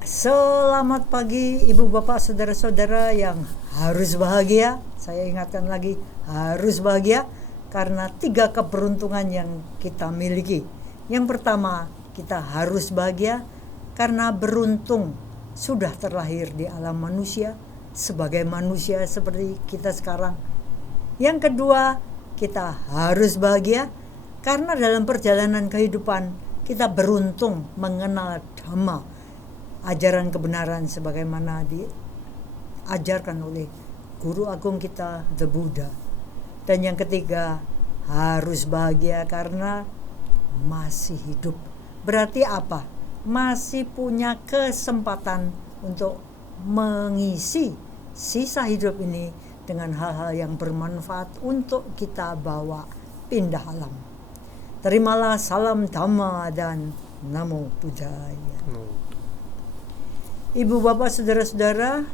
Selamat pagi Ibu Bapak Saudara-saudara yang harus bahagia. Saya ingatkan lagi, harus bahagia karena 3 keberuntungan yang kita miliki. Yang pertama, kita harus bahagia karena beruntung sudah terlahir di alam manusia sebagai manusia seperti kita sekarang. Yang kedua, kita harus bahagia karena dalam perjalanan kehidupan kita beruntung mengenal Dhamma, ajaran kebenaran sebagaimana diajarkan oleh guru agung kita, The Buddha. Dan yang ketiga, harus bahagia karena masih hidup. Berarti apa? Masih punya kesempatan untuk mengisi sisa hidup ini dengan hal-hal yang bermanfaat untuk kita bawa pindah alam. Terimalah salam Dhamma dan Namo Buddhaya. Ibu bapak saudara-saudara,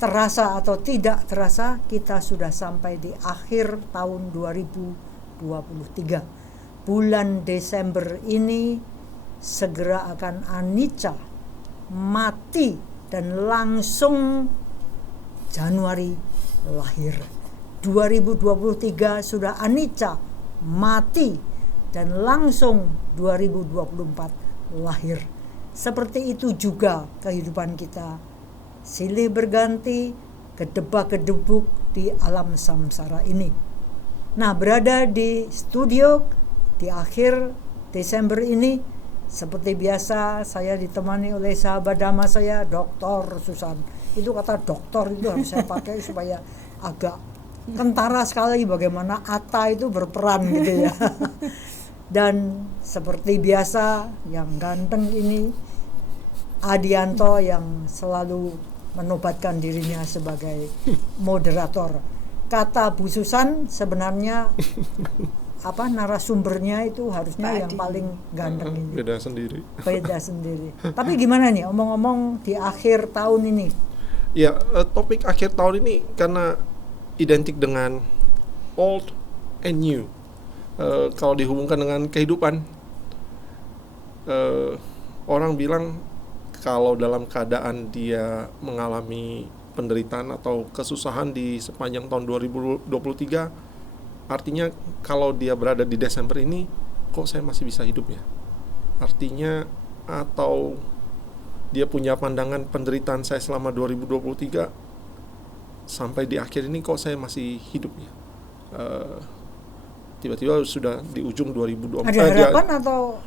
terasa atau tidak terasa kita sudah sampai di akhir tahun 2023. Bulan Desember ini segera akan anicca, mati, dan langsung Januari lahir. 2023 sudah anicca, mati, dan langsung 2024 lahir. Seperti itu juga kehidupan kita, silih berganti, gedebak-gedebuk di alam samsara ini. Nah, berada di studio di akhir Desember ini, seperti biasa saya ditemani oleh sahabat dhamma saya, Dr. Susan. Itu kata dokter itu harus saya pakai supaya agak kentara sekali bagaimana Atta itu berperan gitu ya. Dan seperti biasa yang ganteng ini Adianto yang selalu menobatkan dirinya sebagai moderator. Kata Bu Susan sebenarnya narasumbernya itu harusnya yang paling ganteng ini. Beda sendiri. Tapi gimana nih omong-omong di akhir tahun ini? Ya, topik akhir tahun ini karena identik dengan old and new. Kalau dihubungkan dengan kehidupan, orang bilang kalau dalam keadaan dia mengalami penderitaan atau kesusahan di sepanjang tahun 2023, artinya kalau dia berada di Desember ini, kok saya masih bisa hidup ya? Artinya, atau dia punya pandangan penderitaan saya selama 2023 sampai di akhir ini kok saya masih hidup ya? Tiba-tiba sudah di ujung 2024. Ada harapan atau?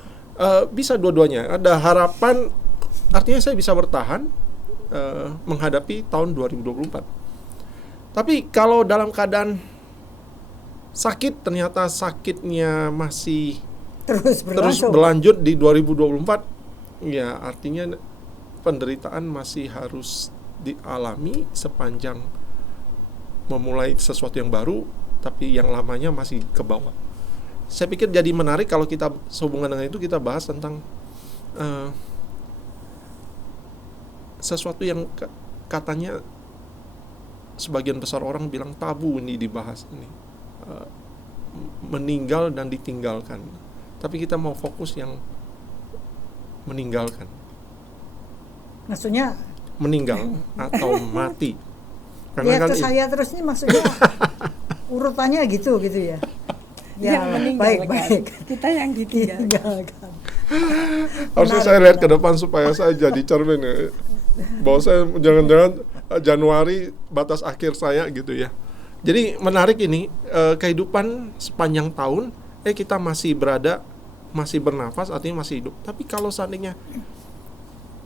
Bisa dua-duanya. Ada harapan, artinya saya bisa bertahan menghadapi tahun 2024. Tapi kalau dalam keadaan sakit, ternyata sakitnya masih terus berlanjut di 2024, ya artinya penderitaan masih harus dialami sepanjang memulai sesuatu yang baru, tapi yang lamanya masih ke bawah. Saya pikir jadi menarik kalau kita sehubungan dengan itu kita bahas tentang sesuatu yang katanya sebagian besar orang bilang tabu ini dibahas ini, meninggal dan ditinggalkan. Tapi kita mau fokus yang meninggalkan. Maksudnya meninggal atau mati. Karena ya kan saya terus ini maksudnya urutannya gitu ya. Ya, baik. Kita yang ditinggalkan. Harusnya saya lihat ke depan supaya saya jadi cermin ya. Bahwa saya jangan-jangan Januari batas akhir saya gitu ya. Jadi menarik ini, kehidupan sepanjang tahun kita masih berada, masih bernafas, artinya masih hidup. Tapi kalau seandainya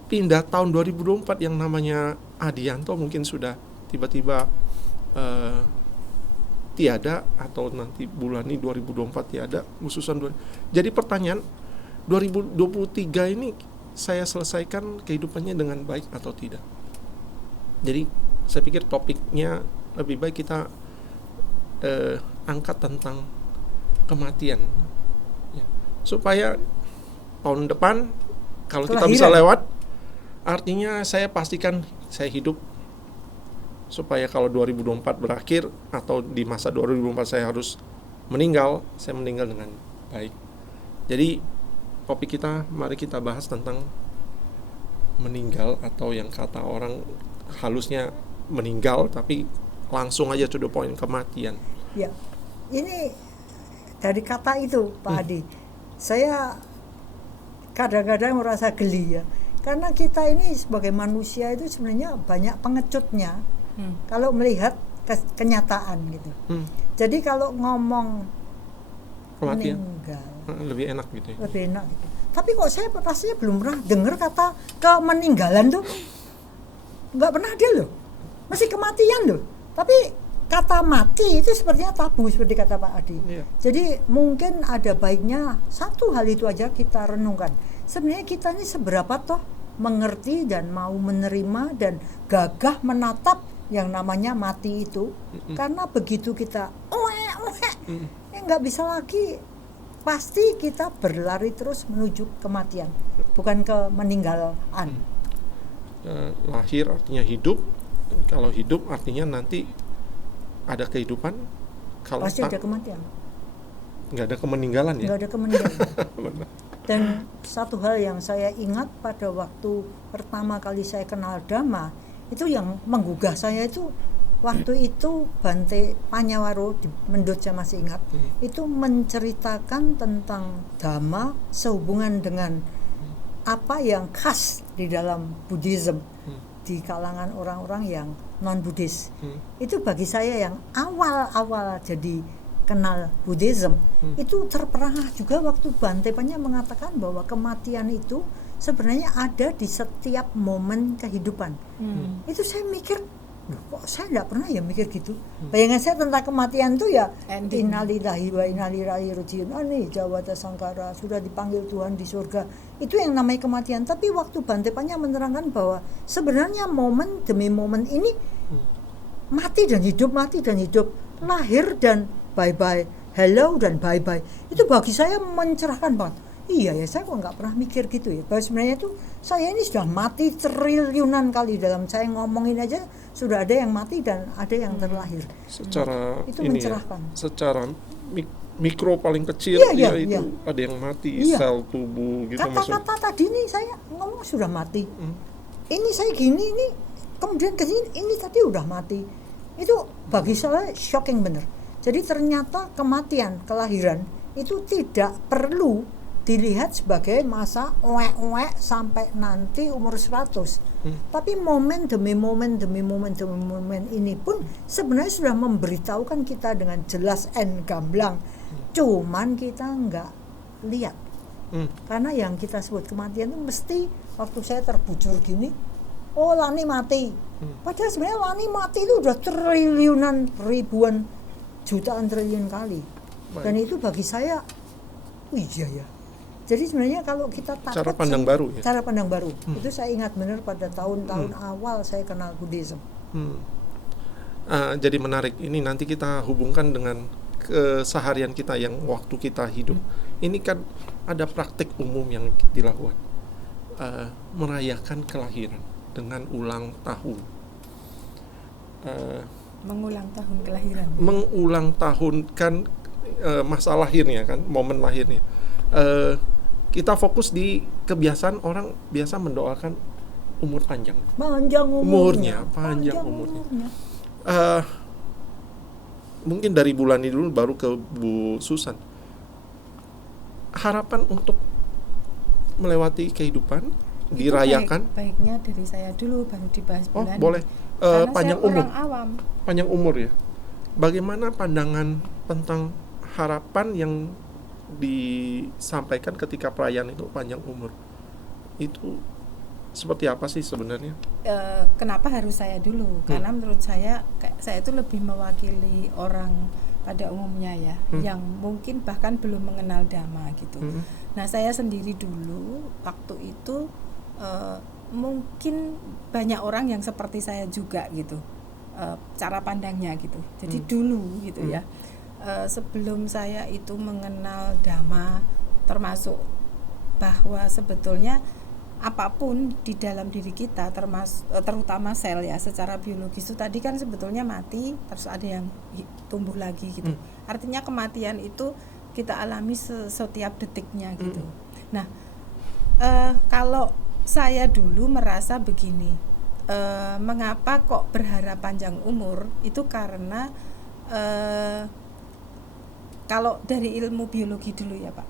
pindah tahun 2024 yang namanya Adianto mungkin sudah tiba-tiba tiada, atau nanti bulan ini 2024 tiada, khususan jadi pertanyaan 2023 ini saya selesaikan kehidupannya dengan baik atau tidak. Jadi saya pikir topiknya lebih baik kita angkat tentang kematian ya. Supaya tahun depan kalau kita bisa lewat, artinya saya pastikan saya hidup, supaya kalau 2024 berakhir atau di masa 2024 saya harus meninggal, saya meninggal dengan baik. Jadi topik kita, mari kita bahas tentang meninggal, atau yang kata orang halusnya meninggal, tapi langsung aja to the point, kematian. Ya, ini dari kata itu Pak Adi, saya kadang-kadang merasa geli ya, karena kita ini sebagai manusia itu sebenarnya banyak pengecutnya kalau melihat kenyataan gitu. Jadi kalau ngomong Kematian meninggal lebih enak gitu ya. lebih enak gitu. Tapi kok saya rasanya belum pernah dengar kata kemeninggalan tuh, nggak pernah ada loh, masih kematian loh. Tapi kata mati itu sepertinya tabu seperti kata Pak Adi. Iya. Jadi mungkin ada baiknya satu hal itu aja kita renungkan. Sebenarnya kita ini seberapa toh mengerti dan mau menerima dan gagah menatap yang namanya mati itu. Karena begitu kita nggak bisa lagi, pasti kita berlari terus menuju kematian, bukan ke meninggalan. Lahir artinya hidup. Kalau hidup artinya nanti ada kehidupan. Kalau Pasti ada kematian, nggak ada kemeninggalan ya. nggak ada kemeninggalan. Benar. Dan satu hal yang saya ingat pada waktu pertama kali saya kenal Dhamma, itu yang menggugah saya itu waktu itu Bante Panyawaro di Mendut, saya masih ingat, itu menceritakan tentang Dhamma sehubungan dengan apa yang khas di dalam Buddhism di kalangan orang-orang yang non-Buddhis. Itu bagi saya yang awal-awal jadi kenal Buddhism, itu terperangah juga waktu Bante Panya mengatakan bahwa kematian itu sebenarnya ada di setiap momen kehidupan. Itu saya mikir, kok saya tidak pernah ya mikir gitu. Bayangan saya tentang kematian itu ya innalillahi wa inna ilaihi raji'un, ani jawata sangkara, sudah dipanggil Tuhan di surga. Itu yang namanya kematian. Tapi waktu Bante Panya menerangkan bahwa sebenarnya momen demi momen ini mati dan hidup, lahir dan bye-bye, hello dan bye-bye. Itu bagi saya mencerahkan banget. Iya ya, saya kok nggak pernah mikir gitu ya. Bahwa sebenarnya itu saya ini sudah mati triliunan kali, dalam saya ngomongin aja sudah ada yang mati dan ada yang terlahir. Secara itu ini mencerahkan. ya, secara mikro paling kecil Iya, itu iya. ada yang mati, Iya. sel tubuh gitu maksud. Kata-kata tadi nih saya ngomong sudah mati. Ini saya gini, ini kemudian kesini, ini tadi udah mati. Itu bagi saya shocking bener. Jadi ternyata kematian, kelahiran itu tidak perlu dilihat sebagai masa sampai nanti umur 100. Tapi momen demi momen ini pun sebenarnya sudah memberitahukan kita dengan jelas and gamblang. Cuman kita nggak lihat. Karena yang kita sebut kematian itu mesti waktu saya terbujur gini, oh Lani mati. Padahal sebenarnya Lani mati itu udah triliunan, ribuan, jutaan triliun kali. Dan itu bagi saya, iya ya. Jadi sebenarnya kalau kita takut, Cara pandang baru ya? Cara pandang baru. Itu saya ingat benar pada tahun-tahun awal saya kenal Buddhism. Jadi menarik. Ini nanti kita hubungkan dengan keseharian kita yang waktu kita hidup. Ini kan ada praktik umum yang dilakukan. Merayakan kelahiran dengan ulang tahun. Mengulang tahun kelahiran. Mengulang tahun kan masa lahirnya kan, momen lahirnya. Kita fokus di kebiasaan orang biasa mendoakan umur panjang. Panjang umurnya. Panjang umurnya. Mungkin dari bulan ini dulu baru ke Bu Susan. Harapan untuk melewati kehidupan, dirayakan. Baiknya dari saya dulu baru dibahas bulan. Oh, boleh. Karena Panjang saya umur. orang awam. Panjang umur ya. Bagaimana pandangan tentang harapan yang disampaikan ketika perayaan itu panjang umur? Itu seperti apa sih sebenarnya? Kenapa harus saya dulu? Karena menurut saya itu lebih mewakili orang pada umumnya ya, yang mungkin bahkan belum mengenal Dhamma gitu. Nah, saya sendiri dulu waktu itu mungkin banyak orang yang seperti saya juga gitu, cara pandangnya gitu. Jadi dulu gitu ya, sebelum saya itu mengenal Dhamma, termasuk bahwa sebetulnya apapun di dalam diri kita, terutama sel ya, secara biologis itu tadi kan sebetulnya mati terus ada yang tumbuh lagi gitu. Artinya kematian itu kita alami setiap detiknya gitu. Nah, kalau saya dulu merasa begini, mengapa kok berharap panjang umur, itu karena kalau dari ilmu biologi dulu ya Pak,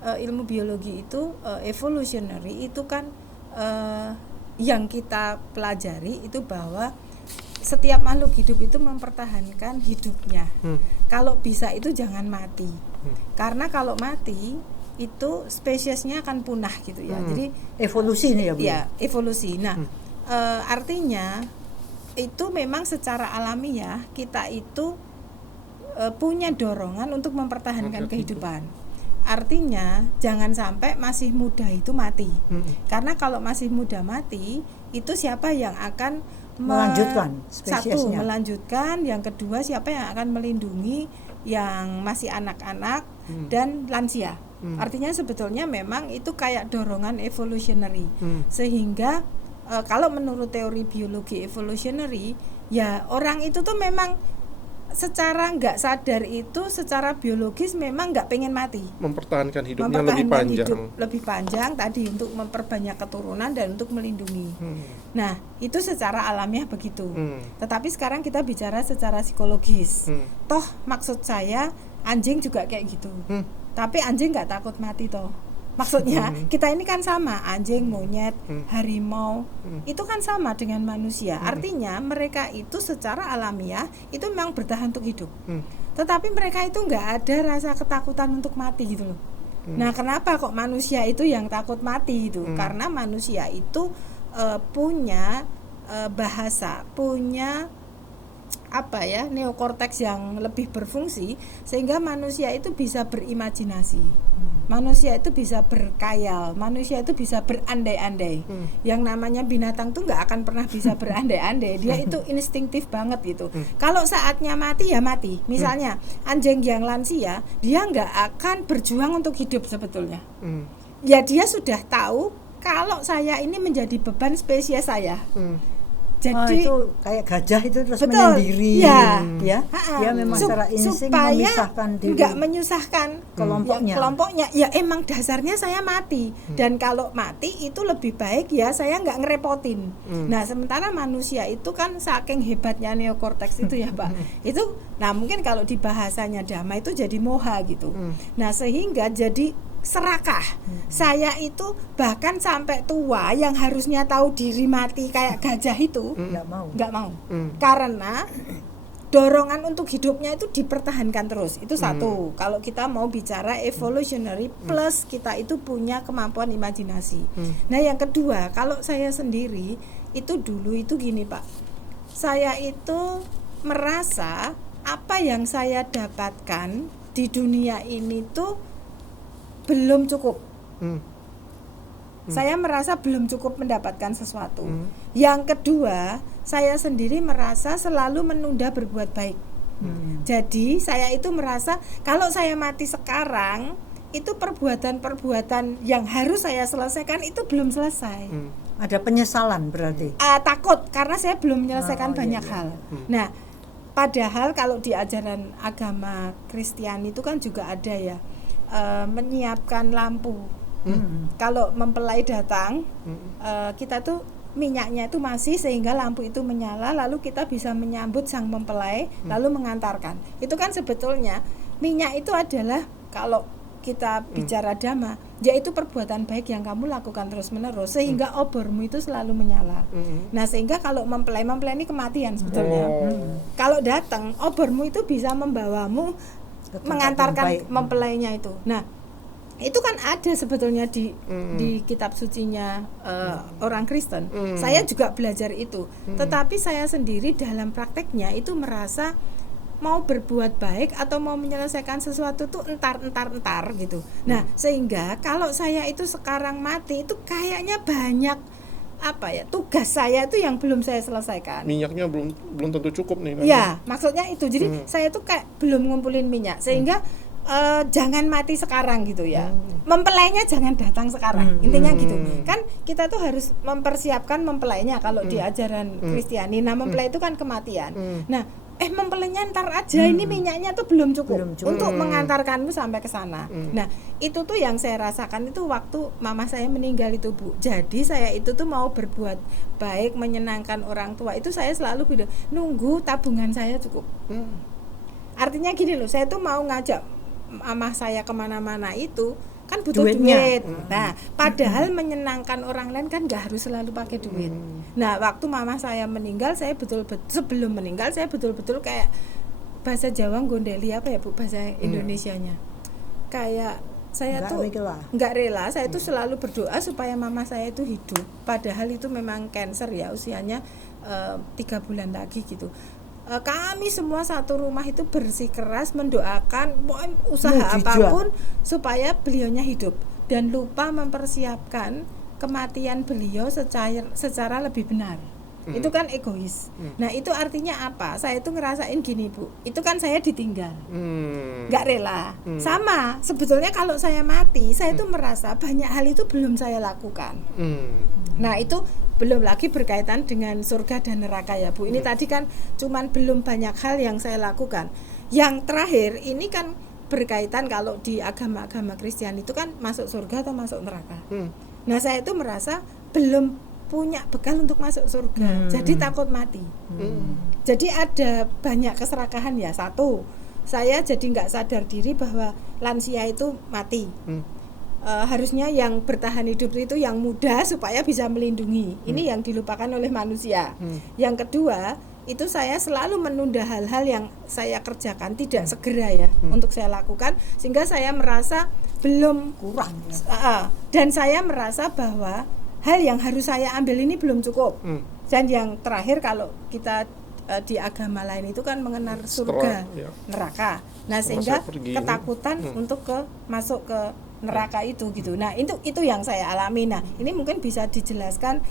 ilmu biologi itu evolutionary itu kan yang kita pelajari itu bahwa setiap makhluk hidup itu mempertahankan hidupnya. Kalau bisa itu jangan mati, karena kalau mati itu spesiesnya akan punah gitu ya. Jadi Evolusi nih ya Bu. ya evolusi. Nah, artinya itu memang secara alamiah kita itu punya dorongan untuk mempertahankan kehidupan. Artinya jangan sampai masih muda itu mati. Karena kalau masih muda mati, itu siapa yang akan Melanjutkan satu spesiesnya. melanjutkan, yang kedua siapa yang akan melindungi yang masih anak-anak dan lansia. Artinya sebetulnya memang itu kayak dorongan evolutionary. Sehingga kalau menurut teori biologi evolutionary, ya orang itu tuh memang secara nggak sadar itu secara biologis memang nggak pengen mati, Mempertahankan hidupnya lebih panjang. hidup lebih panjang tadi untuk memperbanyak keturunan dan untuk melindungi. Nah itu secara alamiah begitu. Tetapi sekarang kita bicara secara psikologis. Toh maksud saya anjing juga kayak gitu. Tapi anjing nggak takut mati toh. Maksudnya kita ini kan sama, anjing, monyet, harimau, itu kan sama dengan manusia. Artinya mereka itu secara alamiah itu memang bertahan untuk hidup. Tetapi mereka itu nggak ada rasa ketakutan untuk mati gitu loh. Nah kenapa kok manusia itu yang takut mati itu? Karena manusia itu punya bahasa, punya neokorteks yang lebih berfungsi, sehingga manusia itu bisa berimajinasi, manusia itu bisa berkhayal, manusia itu bisa berandai-andai. Yang namanya binatang tuh nggak akan pernah bisa berandai-andai, dia itu instingtif banget gitu. Kalau saatnya mati ya mati. Misalnya anjing yang lansia, dia nggak akan berjuang untuk hidup sebetulnya. Ya dia sudah tahu kalau saya ini menjadi beban spesies saya. Jadi itu kayak gajah itu terus betul, menyendiri, ya. Dia memang secara insting supaya memisahkan diri, nggak menyusahkan kelompoknya. Ya emang dasarnya saya mati, dan kalau mati itu lebih baik ya saya nggak ngerepotin. Nah sementara manusia itu kan saking hebatnya neokorteks itu ya Pak, itu, nah mungkin kalau di bahasanya Dhamma itu jadi moha gitu. Nah sehingga jadi serakah. Saya itu bahkan sampai tua yang harusnya tahu diri mati kayak gajah itu nggak mau. Karena dorongan untuk hidupnya itu dipertahankan terus. Itu satu. Kalau kita mau bicara evolutionary plus kita itu punya kemampuan imajinasi. Nah yang kedua, kalau saya sendiri itu dulu itu gini Pak, saya itu merasa apa yang saya dapatkan di dunia ini tuh belum cukup. Saya merasa belum cukup mendapatkan sesuatu. Yang kedua, saya sendiri merasa selalu menunda berbuat baik. Jadi saya itu merasa kalau saya mati sekarang, itu perbuatan-perbuatan yang harus saya selesaikan itu belum selesai. Ada penyesalan berarti. Takut karena saya belum menyelesaikan banyak hal. Nah, padahal kalau di ajaran agama Kristiani itu kan juga ada ya, menyiapkan lampu. Kalau mempelai datang, kita tuh minyaknya itu masih sehingga lampu itu menyala, lalu kita bisa menyambut sang mempelai, lalu mengantarkan. Itu kan sebetulnya minyak itu adalah, kalau kita bicara Dhamma, yaitu perbuatan baik yang kamu lakukan terus-menerus sehingga obormu itu selalu menyala. Nah sehingga kalau mempelai ini kematian sebetulnya. Kalau datang, obormu itu bisa membawamu mengantarkan mempelainya itu. Nah itu kan ada sebetulnya di kitab sucinya orang Kristen. Saya juga belajar itu. Tetapi saya sendiri dalam prakteknya itu merasa mau berbuat baik atau mau menyelesaikan sesuatu tuh entar gitu. Nah sehingga kalau saya itu sekarang mati itu kayaknya banyak tugas saya itu yang belum saya selesaikan. Minyaknya belum tentu cukup nih. Ya maksudnya itu. Jadi saya tuh kayak belum ngumpulin minyak, sehingga jangan mati sekarang gitu ya. Mempelainya jangan datang sekarang. Intinya gitu. Kan kita tuh harus mempersiapkan mempelainya kalau di ajaran Kristiani. Nah, mempelai itu kan kematian. Nah, mempelainya ntar aja, ini minyaknya tuh belum cukup untuk mengantarkanmu sampai ke sana. Nah, itu tuh yang saya rasakan itu waktu mama saya meninggal itu, Bu. Jadi saya itu tuh mau berbuat baik, menyenangkan orang tua. Itu saya selalu bilang, nunggu tabungan saya cukup. Artinya gini loh, saya tuh mau ngajak mama saya kemana-mana itu kan butuh duit. Nah, padahal menyenangkan orang lain kan nggak harus selalu pakai duit. Nah, waktu mama saya meninggal, saya sebelum meninggal saya betul-betul kayak bahasa Jawa gondeli apa ya Bu, bahasa Indonesianya. Kayak saya nggak rela. Saya tuh selalu berdoa supaya mama saya itu hidup. Padahal itu memang cancer ya, usianya 3 bulan lagi gitu. Kami semua satu rumah itu bersikeras mendoakan usaha apapun supaya beliaunya hidup dan lupa mempersiapkan kematian beliau secara lebih benar. Itu kan egois. Nah, itu artinya apa? Saya itu ngerasain gini, Bu. Itu kan saya ditinggal. Nggak rela. Sama, sebetulnya kalau saya mati, saya itu merasa banyak hal itu belum saya lakukan. Nah, itu belum lagi berkaitan dengan surga dan neraka ya, Bu. Ini tadi kan cuman belum banyak hal yang saya lakukan. Yang terakhir ini kan berkaitan kalau di agama-agama Kristiani itu kan masuk surga atau masuk neraka. Nah, saya itu merasa belum punya bekal untuk masuk surga. Jadi takut mati. Jadi ada banyak keserakahan ya. Satu, saya jadi nggak sadar diri bahwa lansia itu mati. Harusnya yang bertahan hidup itu yang muda supaya bisa melindungi. Ini yang dilupakan oleh manusia. Yang kedua, itu saya selalu menunda hal-hal yang saya kerjakan tidak segera ya untuk saya lakukan, sehingga saya merasa belum kurang ya. Dan saya merasa bahwa hal yang harus saya ambil ini belum cukup. Dan yang terakhir kalau kita di agama lain itu kan mengenal surga, neraka. Nah, sehingga ketakutan untuk masuk ke neraka itu gitu. Nah, itu yang saya alami. Nah, ini mungkin bisa dijelaskan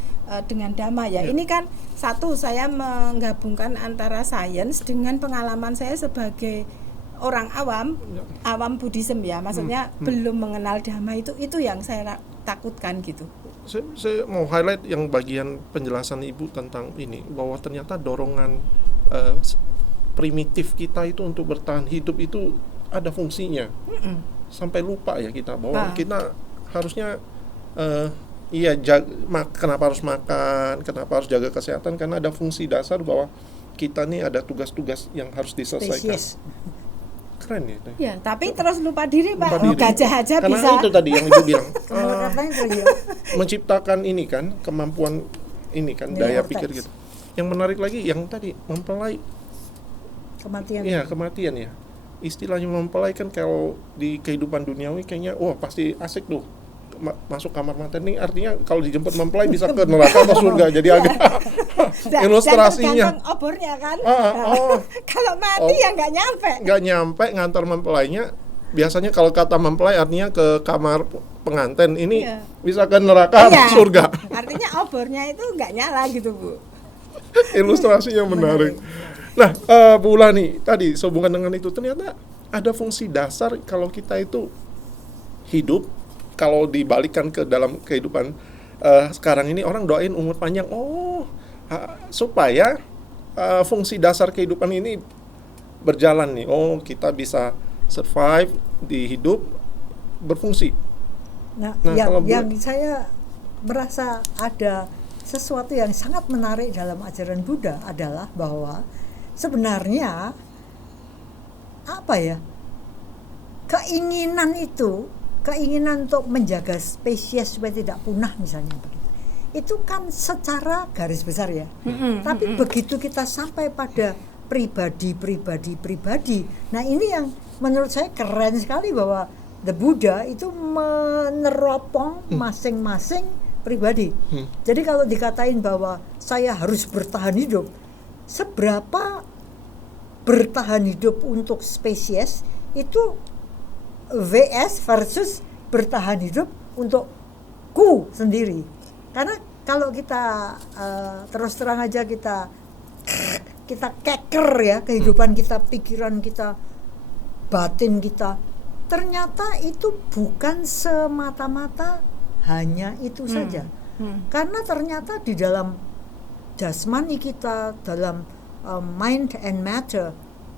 dengan Dhamma ya. Ini kan satu, saya menggabungkan antara sains dengan pengalaman saya sebagai orang awam Buddhism ya. Maksudnya belum mengenal Dhamma, itu yang saya takutkan gitu. Saya mau highlight yang bagian penjelasan Ibu tentang ini, bahwa ternyata dorongan primitif kita itu untuk bertahan hidup itu ada fungsinya. Sampai lupa ya kita bahwa kita harusnya kenapa harus makan, kenapa harus jaga kesehatan, karena ada fungsi dasar bahwa kita nih ada tugas-tugas yang harus diselesaikan. Keren ya itu. Ya, tapi terus lupa diri Pak. Gajah aja karena bisa. Karena itu tadi yang Ibu bilang. Menciptakan ini kan kemampuan ini kan daya pikir gitu. Yang menarik lagi yang tadi mempelai kematian. Iya, kematian ya. Istilahnya mempelai kan kalau di kehidupan duniawi kayaknya pasti asik tuh masuk kamar manten. Ini artinya kalau dijemput mempelai bisa ke neraka atau surga. Jadi agak ilustrasinya dan obornya kan. Kalau mati ya nggak nyampe ngantar mempelainya. Biasanya kalau kata mempelai artinya ke kamar pengantin. Ini bisa ke neraka atau surga. Artinya obornya itu nggak nyala gitu, Bu. Ilustrasinya menarik. Nah, Bu Ulani tadi sehubungan dengan itu, ternyata ada fungsi dasar kalau kita itu hidup. Kalau dibalikkan ke dalam kehidupan sekarang ini, orang doain umur panjang, supaya fungsi dasar kehidupan ini berjalan nih. Kita bisa survive di hidup, berfungsi. Nah yang saya merasa ada sesuatu yang sangat menarik dalam ajaran Buddha adalah bahwa sebenarnya keinginan untuk menjaga spesies supaya tidak punah misalnya begitu, itu kan secara garis besar ya. Tapi begitu kita sampai pada pribadi, nah ini yang menurut saya keren sekali, bahwa the Buddha itu meneropong masing-masing pribadi. Jadi kalau dikatain bahwa saya harus bertahan hidup, seberapa bertahan hidup untuk spesies itu VS versus bertahan hidup untuk ku sendiri. Karena kalau kita terus terang aja kita keker ya kehidupan kita, pikiran kita, batin kita, ternyata itu bukan semata-mata hanya itu saja. Karena ternyata di dalam jasmani kita, dalam mind and matter,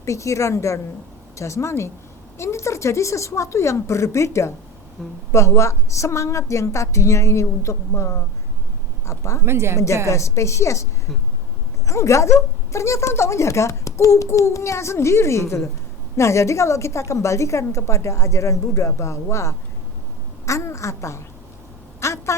pikiran dan jasmani, ini terjadi sesuatu yang berbeda. Bahwa semangat yang tadinya ini untuk menjaga spesies, enggak tuh, ternyata untuk menjaga kukunya sendiri gitu loh. Nah, jadi kalau kita kembalikan kepada ajaran Buddha bahwa anatta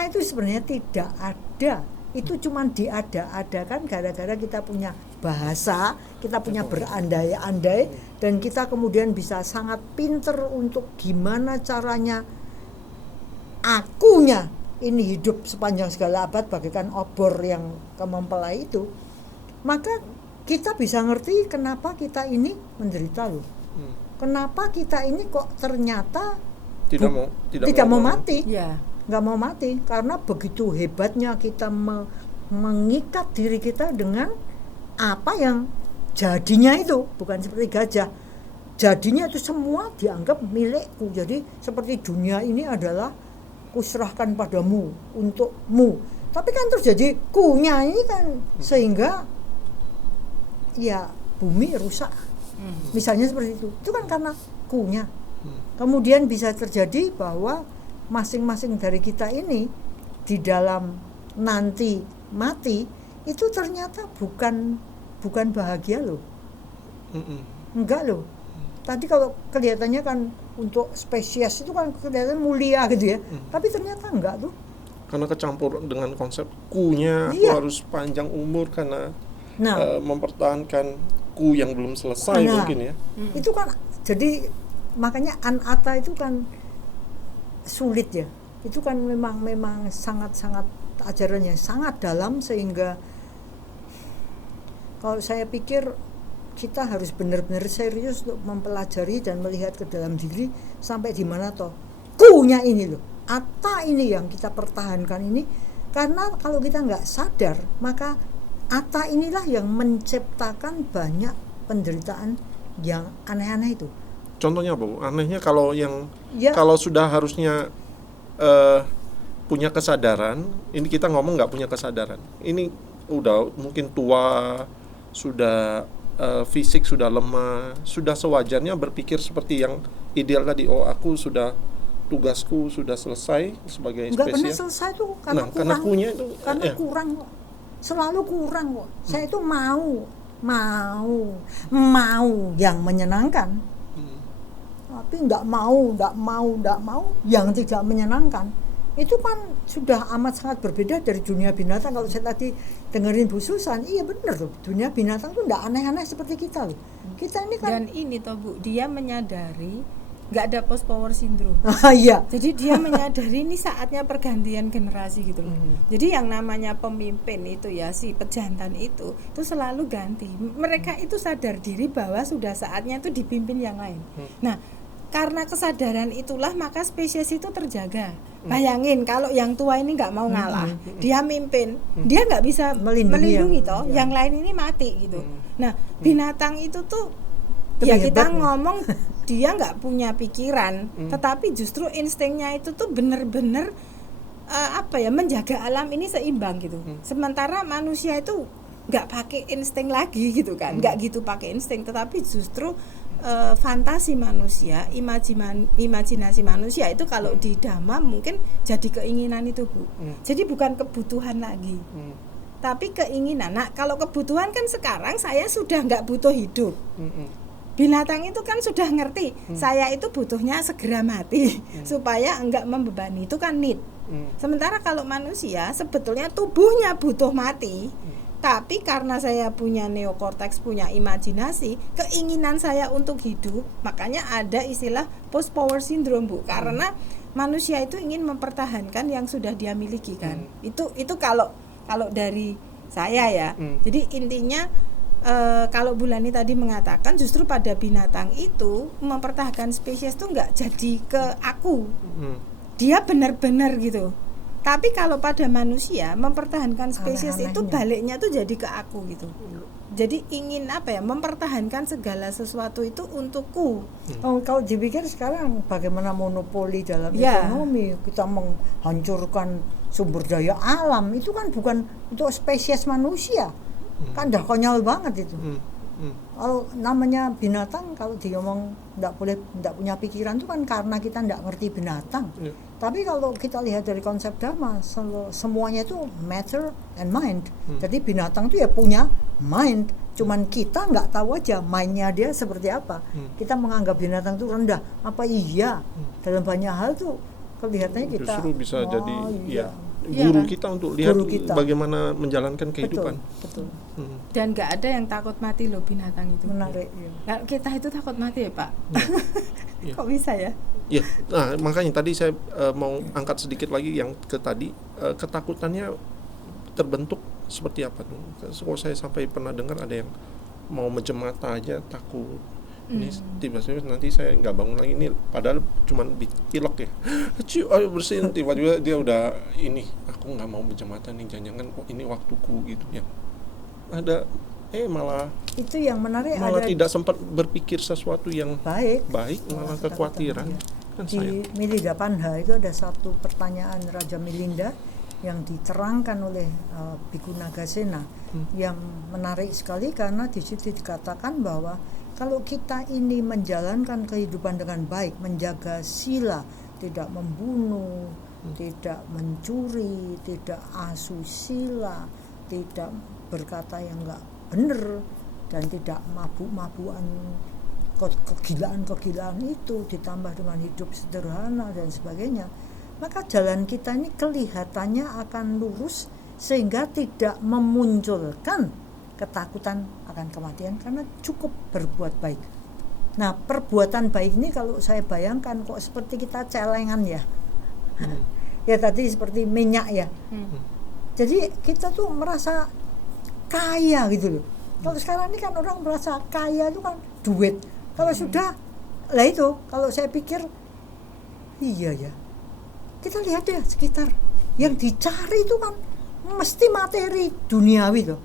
itu sebenarnya tidak ada, itu cuma diada-adakan gara-gara kita punya bahasa, kita punya berandai-andai, dan kita kemudian bisa sangat pinter untuk gimana caranya akunya ini hidup sepanjang segala abad bagaikan obor yang mempelai itu. Maka kita bisa ngerti kenapa kita ini menderita loh. Kenapa kita ini kok ternyata tidak mau mati. Nggak mau mati, karena begitu hebatnya kita mengikat diri kita dengan apa yang jadinya itu, bukan seperti gajah. Jadinya itu semua dianggap milikku. Jadi seperti dunia ini adalah kuserahkan padamu, untukmu. Tapi kan terjadi kunya ini kan, sehingga ya bumi rusak. Misalnya seperti itu kan karena kunya. Kemudian bisa terjadi bahwa masing-masing dari kita ini di dalam nanti mati itu ternyata bukan bahagia loh. Enggak loh. Tadi kalau kelihatannya kan untuk spesies itu kan kelihatan mulia gitu ya. Tapi ternyata enggak tuh. Karena kecampur dengan konsep kunya, aku harus panjang umur karena mempertahankan ku yang belum selesai mungkin ya. Itu kan jadi makanya anatta itu kan sulit ya. Itu kan memang sangat-sangat ajarannya sangat dalam, sehingga kalau saya pikir kita harus benar-benar serius untuk mempelajari dan melihat ke dalam diri sampai di mana toh kunya ini loh, atta ini yang kita pertahankan ini. Karena kalau kita nggak sadar, maka atta inilah yang menciptakan banyak penderitaan yang aneh-aneh itu. Contohnya apa Bu? Anehnya kalau kalau sudah harusnya punya kesadaran, ini kita ngomong nggak punya kesadaran. Ini udah mungkin tua, sudah fisik sudah lemah, sudah sewajarnya berpikir seperti yang ideal tadi. Oh, aku sudah, tugasku sudah selesai sebagai spesies. Nggak pernah selesai tuh karena kurang. Karena kunya itu kurang kok. Selalu kurang kok. Saya itu mau yang menyenangkan. Tapi nggak mau yang tidak menyenangkan. Itu kan sudah amat sangat berbeda dari dunia binatang. Kalau saya tadi dengerin Bu Susan, iya benar loh, dunia binatang tuh nggak aneh-aneh seperti kita loh. Kita ini kan, dan ini toh Bu, dia menyadari nggak ada post power syndrome. Iya. Jadi dia menyadari ini saatnya pergantian generasi gitu loh. Jadi yang namanya pemimpin itu ya, si pejantan itu selalu ganti. Mereka itu sadar diri bahwa sudah saatnya itu dipimpin yang lain. Nah, karena kesadaran itulah maka spesies itu terjaga. Bayangin kalau yang tua ini nggak mau ngalah, dia mimpin, dia nggak bisa melindungi toh, yang lain ini mati gitu. Nah, binatang itu tuh ya kita ngomong dia nggak punya pikiran, tetapi justru instingnya itu tuh bener-bener menjaga alam ini seimbang gitu. Sementara manusia itu nggak pakai insting lagi gitu kan, nggak gitu pakai insting, tetapi justru fantasi manusia, imajinasi manusia itu kalau di Dhamma mungkin jadi keinginan itu Bu. Jadi bukan kebutuhan lagi, tapi keinginan. Nah kalau kebutuhan kan sekarang saya sudah nggak butuh hidup. Binatang itu kan sudah ngerti, saya itu butuhnya segera mati supaya enggak membebani, itu kan need. Sementara kalau manusia sebetulnya tubuhnya butuh mati, tapi karena saya punya neokorteks, punya imajinasi, keinginan saya untuk hidup, makanya ada istilah post power syndrome Bu, karena manusia itu ingin mempertahankan yang sudah dia miliki kan. Itu kalau dari saya ya. Jadi intinya kalau Bulani tadi mengatakan justru pada binatang itu mempertahankan spesies itu nggak jadi ke aku, dia benar-benar gitu. Tapi kalau pada manusia mempertahankan spesies itu baliknya tuh jadi ke aku gitu. jadi ingin apa ya, mempertahankan segala sesuatu itu untukku. Kalau dipikir sekarang bagaimana monopoli dalam Ya. ekonomi, kita menghancurkan sumber daya alam, itu kan bukan untuk spesies manusia. Kan dah konyol banget itu. Kalau namanya binatang, kalau diomong tidak punya pikiran, itu kan karena kita tidak ngerti binatang. Ya. Tapi kalau kita lihat dari konsep Dhamma, semuanya itu matter and mind. Jadi binatang itu ya punya mind, cuman kita nggak tahu aja mindnya dia seperti apa. Kita menganggap binatang itu rendah. Apa iya? Dalam banyak hal tuh kelihatannya kita Justru bisa jadi iya. guru Iya kan? kita untuk lihat Guru kita. bagaimana menjalankan kehidupan. Betul. Dan nggak ada yang takut mati loh binatang itu. Menarik. Iya. Nah, kita itu takut mati ya Pak? Iya. Kok bisa ya? Ya, nah makanya tadi saya mau angkat sedikit lagi yang tadi ketakutannya terbentuk seperti apa tuh? Kalau saya sampai pernah dengar ada yang mau menjemata aja takut. Ini tiba-tiba nanti saya nggak bangun lagi, ini padahal cuman pilek ya, ciu, ayo bersihin, tiba-tiba dia udah ini, aku nggak mau menjemata nih, jangan-jangan ini waktuku gitu ya. Ada malah Itu yang menarik, malah ada tidak sempat berpikir sesuatu yang baik. malah kekhawatiran. Iya. Kan Di saya Milinda Pandha itu ada satu pertanyaan Raja Milinda yang diterangkan oleh Bhikkhu Nagasena yang menarik sekali, karena di situ dikatakan bahwa kalau kita ini menjalankan kehidupan dengan baik, menjaga sila, tidak membunuh, tidak mencuri, tidak asusila, tidak berkata yang enggak benar, dan tidak mabuk-mabukan, kegilaan-kegilaan itu ditambah dengan hidup sederhana dan sebagainya, maka jalan kita ini kelihatannya akan lurus sehingga tidak memunculkan ketakutan akan kematian karena cukup berbuat baik. Nah, perbuatan baik ini kalau saya bayangkan kok seperti kita celengan ya. Ya tadi seperti minyak ya. Jadi kita tuh merasa kaya gitu loh. Kalau sekarang ini kan orang merasa kaya itu kan duit. Kalau sudah, lah itu kalau saya pikir iya ya. Kita lihat ya sekitar yang dicari itu kan mesti materi duniawi tuh.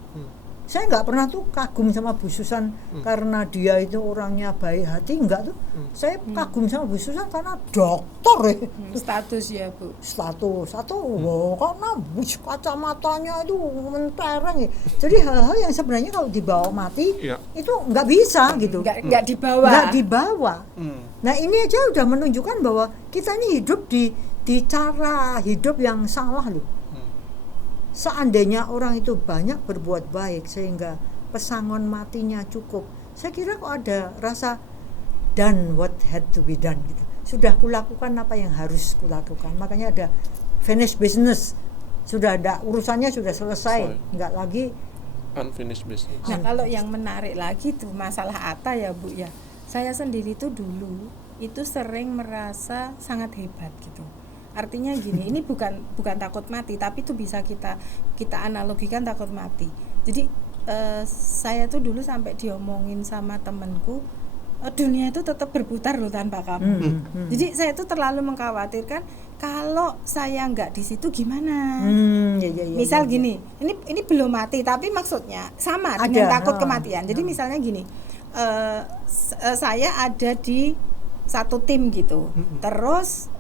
Saya nggak pernah tuh kagum sama Bu Susan karena dia itu orangnya baik hati, enggak tuh. Saya kagum sama Bu Susan karena dokter ya. Status ya Bu. Status atau karena kacamatanya itu mentereng ya. Jadi hal-hal yang sebenarnya kalau dibawa mati itu nggak bisa gitu. Nggak dibawa. Nggak dibawa. Nah ini aja udah menunjukkan bahwa kita ini hidup di cara hidup yang salah loh. Seandainya orang itu banyak berbuat baik sehingga pesangon matinya cukup, saya kira kok ada rasa done what had to be done gitu. Sudah kulakukan apa yang harus kulakukan. Makanya ada finished business. Sudah ada urusannya, sudah selesai. Enggak lagi unfinished business. Nah, kalau yang menarik lagi tuh masalah Atta ya Bu ya. Saya sendiri tuh dulu itu sering merasa sangat hebat gitu. Artinya gini, ini bukan takut mati, tapi itu bisa kita analogikan takut mati. Jadi saya tuh dulu sampai diomongin sama temenku, dunia itu tetap berputar loh tanpa kamu. Jadi saya tuh terlalu mengkhawatirkan kalau saya nggak di situ gimana. Misal gini, ini belum mati, tapi maksudnya sama dengan takut kematian. Jadi misalnya gini, saya ada di satu tim gitu, terus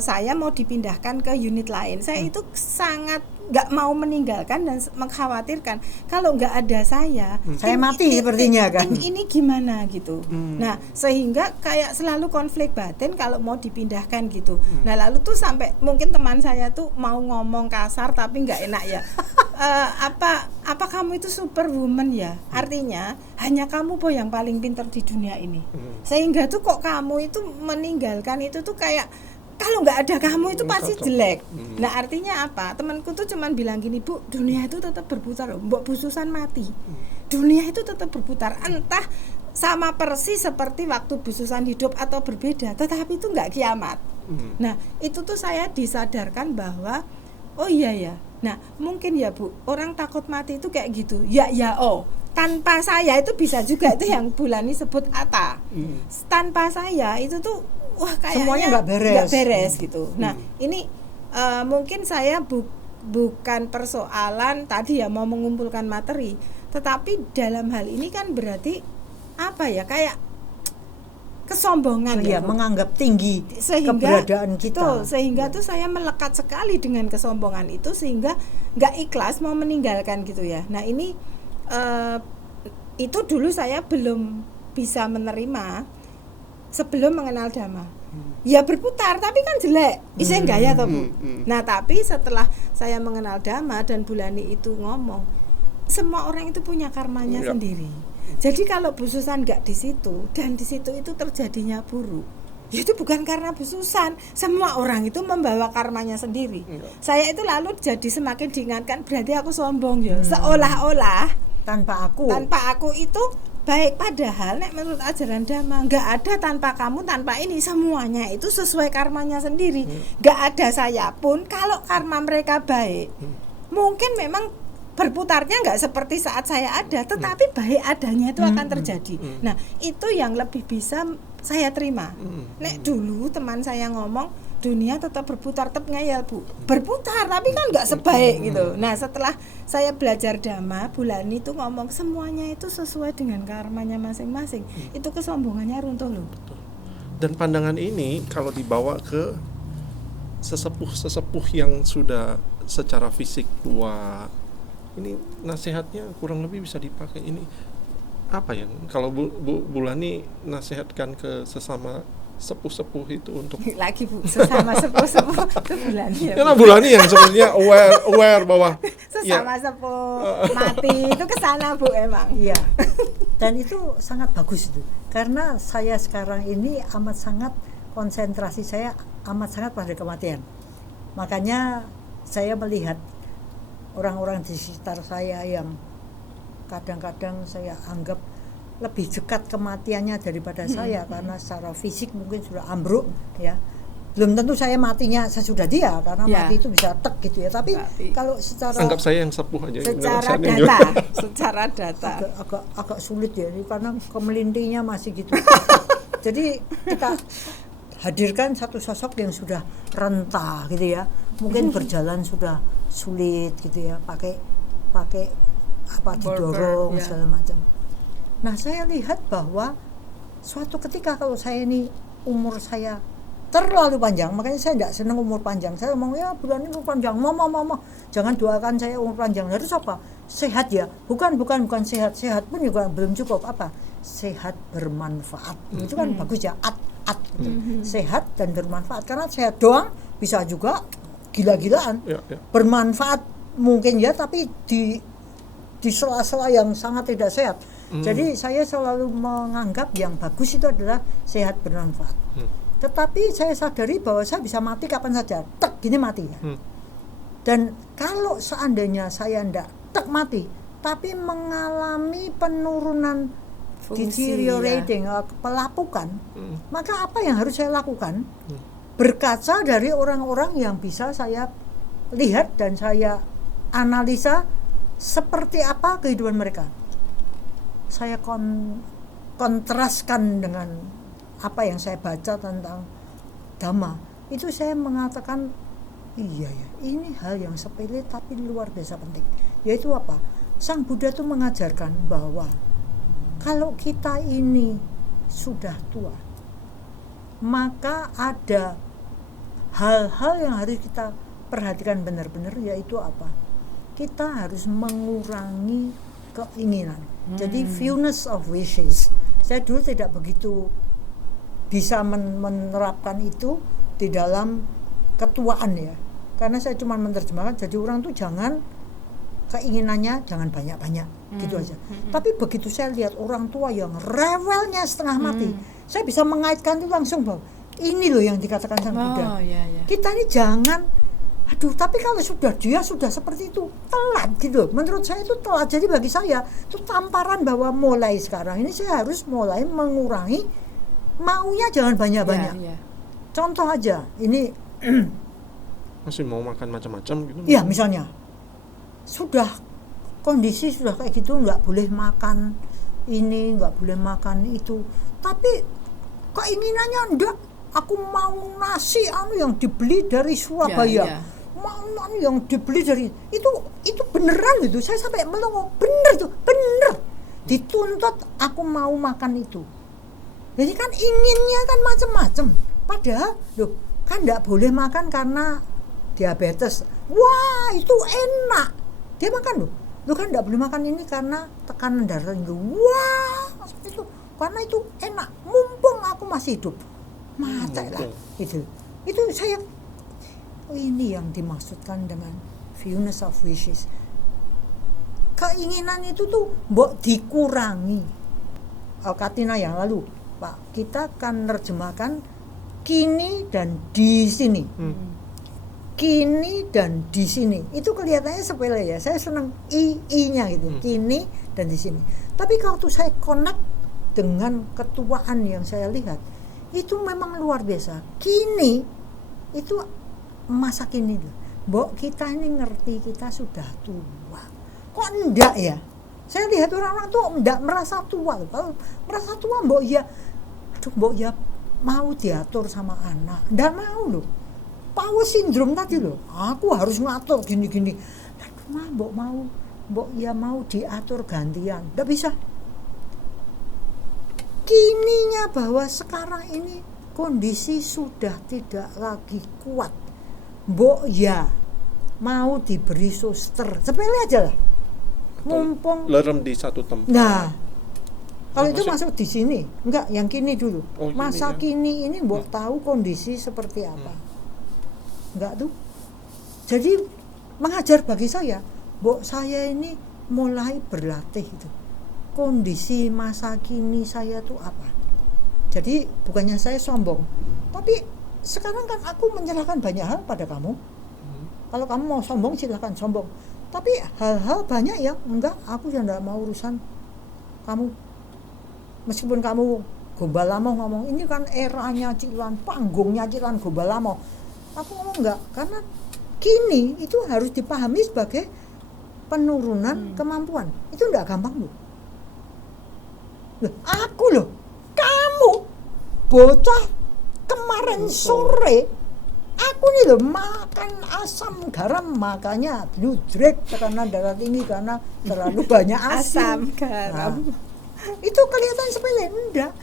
saya mau dipindahkan ke unit lain. Saya itu sangat nggak mau meninggalkan dan mengkhawatirkan kalau nggak ada saya mati sepertinya kan. Ini gimana gitu. Nah sehingga kayak selalu konflik batin kalau mau dipindahkan gitu. Nah lalu tuh sampai mungkin teman saya tuh mau ngomong kasar tapi nggak enak ya. Apa kamu itu superwoman ya? Artinya hanya kamu po yang paling pintar di dunia ini. Sehingga tuh kok kamu itu meninggalkan itu tuh kayak kalau nggak ada kamu itu pasti jelek. Nah artinya apa? Temanku tuh cuman bilang gini, Bu, dunia itu tetap berputar. Mbok Bu Susan mati, dunia itu tetap berputar. Entah sama persis seperti waktu Bu Susan hidup atau berbeda, tetapi itu nggak kiamat. Nah itu tuh saya disadarkan bahwa oh iya ya. Nah mungkin ya Bu, orang takut mati itu kayak gitu. Tanpa saya itu bisa juga itu yang Bulani sebut Atta. Tanpa saya itu tuh wah kayaknya semuanya nggak beres gitu. Nah ini mungkin saya bukan persoalan tadi ya mau mengumpulkan materi, Tetapi dalam hal ini kan berarti apa ya, kayak kesombongan Ya, menganggap tinggi sehingga keberadaan kita. betul, sehingga tuh saya melekat sekali dengan kesombongan itu sehingga nggak ikhlas mau meninggalkan gitu ya. Nah ini itu dulu saya belum bisa menerima sebelum mengenal Dhamma. Ya berputar tapi kan jelek, iseng gaya toh Bu. Nah tapi setelah saya mengenal Dhamma dan Bulani itu ngomong, semua orang itu punya karmanya sendiri. Jadi kalau Bu Susan nggak di situ dan di situ itu terjadinya buruk, ya itu bukan karena Bu Susan. Semua orang itu membawa karmanya sendiri. Saya itu lalu jadi semakin diingatkan berarti aku sombong ya. Seolah-olah tanpa aku itu baik, padahal nek menurut ajaran Dhamma nggak ada tanpa kamu, tanpa ini, semuanya itu sesuai karmanya sendiri. Nggak ada saya pun kalau karma mereka baik, mungkin memang berputarnya nggak seperti saat saya ada, tetapi baik adanya itu akan terjadi. Nah itu yang lebih bisa saya terima. Nek dulu teman saya ngomong dunia tetap berputar, tetap ngeyel Bu, berputar tapi kan nggak sebaik gitu. Nah setelah saya belajar Dhamma, Bulani itu ngomong semuanya itu sesuai dengan karmanya masing-masing. Itu kesombongannya runtuh loh. Dan pandangan ini kalau dibawa ke sesepuh yang sudah secara fisik tua, ini nasihatnya kurang lebih bisa dipakai. Ini apa ya, kalau Bulani nasihatkan ke sesama sepuh-sepuh itu untuk lagi Bu, sesama sepuh-sepuh itu Bulani ya, karena Bulani yang sebenarnya aware bahwa sesama sepuh mati itu kesana Bu emang. Iya. Dan itu sangat bagus itu, karena saya sekarang ini amat sangat konsentrasi saya amat sangat pada kematian. Makanya saya melihat orang-orang di sekitar saya yang kadang-kadang saya anggap lebih dekat kematiannya daripada saya, karena secara fisik mungkin sudah ambruk ya. Belum tentu saya matinya sesudah dia, karena mati itu bisa tek gitu ya. Tapi kalau secara anggap saya yang sepuh aja. Secara data agak sulit ya, karena kemelintinya masih gitu. Jadi kita hadirkan satu sosok yang sudah renta gitu ya, mungkin berjalan sudah sulit gitu ya, pakai apa didorong segala macam. Nah saya lihat bahwa suatu ketika kalau saya ini umur saya terlalu panjang, makanya saya tidak senang umur panjang. Saya ngomong ya Bulani umur panjang, mama jangan doakan saya umur panjang. Harus apa? Sehat ya. Bukan sehat pun juga belum cukup. Apa? Sehat bermanfaat. Itu kan bagus ya, gitu. Sehat dan bermanfaat, karena sehat doang bisa juga gila-gilaan. Bermanfaat mungkin ya, tapi di sela-sela yang sangat tidak sehat. Jadi saya selalu menganggap yang bagus itu adalah sehat bermanfaat. Tetapi saya sadari bahwa saya bisa mati kapan saja, tek gini mati ya. Dan kalau seandainya saya ndak tek mati, tapi mengalami penurunan deteriorating, pelapukan, maka apa yang harus saya lakukan? Berkaca dari orang-orang yang bisa saya lihat dan saya analisa seperti apa kehidupan mereka. Saya kontraskan dengan apa yang saya baca tentang Dhamma. Itu saya mengatakan iya ya, ini hal yang sepele tapi luar biasa penting. Yaitu apa? Sang Buddha itu mengajarkan bahwa kalau kita ini sudah tua, maka ada hal-hal yang harus kita perhatikan benar-benar, yaitu apa? Kita harus mengurangi keinginan. Jadi fewness of wishes. Saya dulu tidak begitu bisa menerapkan itu di dalam ketuaan ya. Karena saya cuma menerjemahkan, jadi orang tuh jangan keinginannya jangan banyak-banyak gitu aja. Tapi begitu saya lihat orang tua yang rewelnya setengah mati, saya bisa mengaitkan itu langsung bahwa ini loh yang dikatakan Sang Buddha. Kita ini jangan, tapi kalau dia sudah seperti itu, telat gitu. Menurut saya itu telat. Jadi bagi saya itu tamparan bahwa mulai sekarang ini saya harus mulai mengurangi maunya, jangan banyak-banyak. Contoh aja, ini masih mau makan macam-macam gitu. Iya, misalnya sudah kondisi sudah kayak gitu, nggak boleh makan ini, nggak boleh makan itu, tapi keinginannya enggak, aku mau nasi yang dibeli dari Surabaya, mau yang dibeli dari itu beneran gitu. Saya sampai melongo, bener dituntut aku mau makan itu. Jadi kan inginnya kan macam-macam. Padahal loh kan enggak boleh makan karena diabetes. Wah, itu enak. Dia makan loh. Lu kan enggak boleh makan ini karena tekanan darah tinggi. Wah, itu karena itu enak. Mumpung aku masih hidup. Masa lah itu. Itu saya ini yang dimaksudkan dengan fullness of wishes. Keinginan itu tuh mbok dikurangi. Al-Katina yang lalu, Pak, kita akan nerjemahkan kini dan di sini. Kini dan di sini. Itu kelihatannya sepele ya. Saya senang i-nya gitu. Kini dan di sini. Tapi kalau saya connect dengan ketuaan yang saya lihat, itu memang luar biasa. Kini itu masa kini tuh. Mbok kita ini ngerti kita sudah tua. Kok enggak ya? Saya lihat orang-orang tuh enggak merasa tua. Kalau merasa tua mbok ya, aduh mbok ya mau diatur sama anak. Enggak mau loh. Power syndrome tadi loh. Aku harus ngatur gini-gini. Aduh mbok ya mau diatur gantian. Enggak bisa. Kininya bahwa sekarang ini kondisi sudah tidak lagi kuat. Mbok ya mau diberi suster. Sepele aja lah. Mumpung lerem di satu tempat. Nah, kalau itu masuk di sini, enggak, yang kini dulu. Oh, masa kini, kini ini mbok tahu kondisi seperti apa. Enggak tuh. Jadi mengajar bagi saya, mbok saya ini mulai berlatih itu. Kondisi masa kini saya tuh apa? Jadi bukannya saya sombong, tapi sekarang kan aku menyerahkan banyak hal pada kamu. Kalau kamu mau sombong silahkan sombong. Tapi hal-hal banyak yang enggak, aku yang enggak mau urusan kamu. Meskipun kamu Gombalamo ngomong, ini kan eranya Cilan, panggungnya Cilan Gombalamo. Aku ngomong enggak, karena kini itu harus dipahami sebagai penurunan kemampuan. Itu enggak gampang loh. Aku loh, kamu bocah kemarin sore aku nih loh makan asam garam, makanya blue drag, tekanan darah tinggi karena terlalu banyak asam garam. Nah, itu kelihatan sepele, enggak.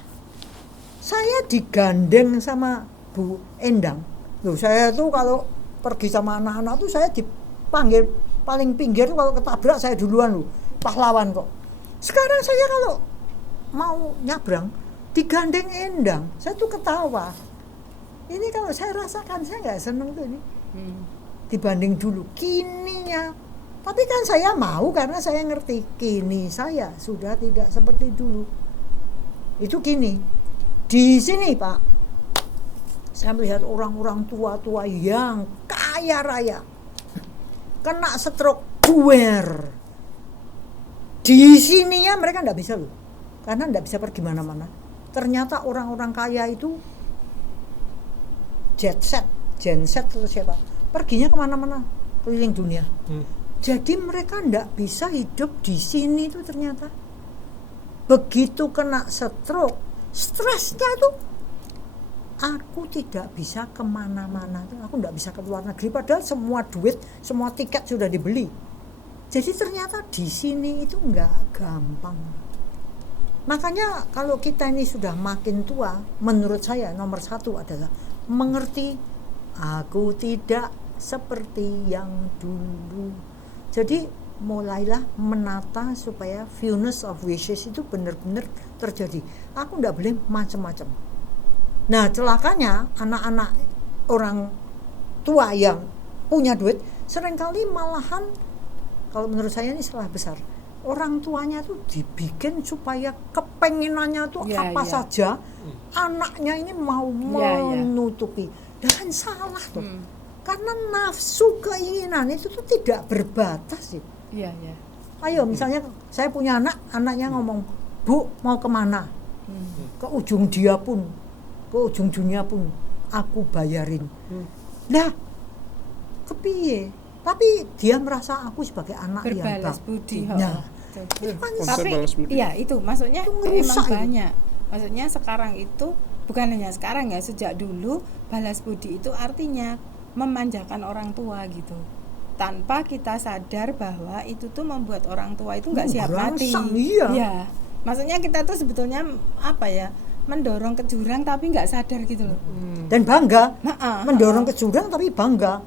Saya digandeng sama Bu Endang. Loh, saya tuh kalau pergi sama anak-anak tuh saya dipanggil paling pinggir tuh, kalau ketabrak saya duluan loh, pahlawan kok. Sekarang saya kalau mau nyabrang digandeng Endang, saya tuh ketawa. Ini kalau saya rasakan, saya nggak seneng tuh ini. Dibanding dulu, kininya. Tapi kan saya mau karena saya ngerti kini saya sudah tidak seperti dulu. Itu kini. Di sini Pak, saya melihat orang-orang tua-tua yang kaya raya kena stroke duer. Di sininya mereka nggak bisa loh, karena nggak bisa pergi mana-mana. Ternyata orang-orang kaya itu genset atau siapa, perginya kemana-mana, keliling dunia. Jadi mereka ndak bisa hidup di sini tuh ternyata. Begitu kena stroke, stresnya tuh, aku tidak bisa kemana-mana tuh, aku ndak bisa ke luar negeri, padahal semua duit, semua tiket sudah dibeli. Jadi ternyata di sini itu nggak gampang. Makanya kalau kita ini sudah makin tua, menurut saya nomor satu adalah mengerti aku tidak seperti yang dulu. Jadi mulailah menata supaya fullness of wishes itu benar-benar terjadi. Aku enggak boleh macam-macam. Nah, celakanya anak-anak orang tua yang punya duit seringkali malahan, kalau menurut saya ini salah besar. Orang tuanya tuh dibikin supaya kepenginannya tuh apa saja anaknya ini mau menutupi. Dan salah tuh. Karena nafsu keinginan itu tuh tidak berbatas sih. Ayo misalnya saya punya anak, anaknya ngomong, "Bu, mau kemana?" Ke ujung dia pun, ke ujung dunia pun aku bayarin. Nah, kepiye? Tapi dia merasa aku sebagai anak yang berbalas budi. Tapi iya itu maksudnya itu memang banyak. Maksudnya sekarang itu bukan hanya sekarang ya, sejak dulu balas budi itu artinya memanjakan orang tua gitu. tanpa kita sadar bahwa itu tuh membuat orang tua itu nggak siap mati. Berangsang, iya. Ya, maksudnya kita tuh sebetulnya apa ya, mendorong ke jurang tapi nggak sadar gitu loh. Dan bangga, Nah, mendorong ke jurang tapi bangga.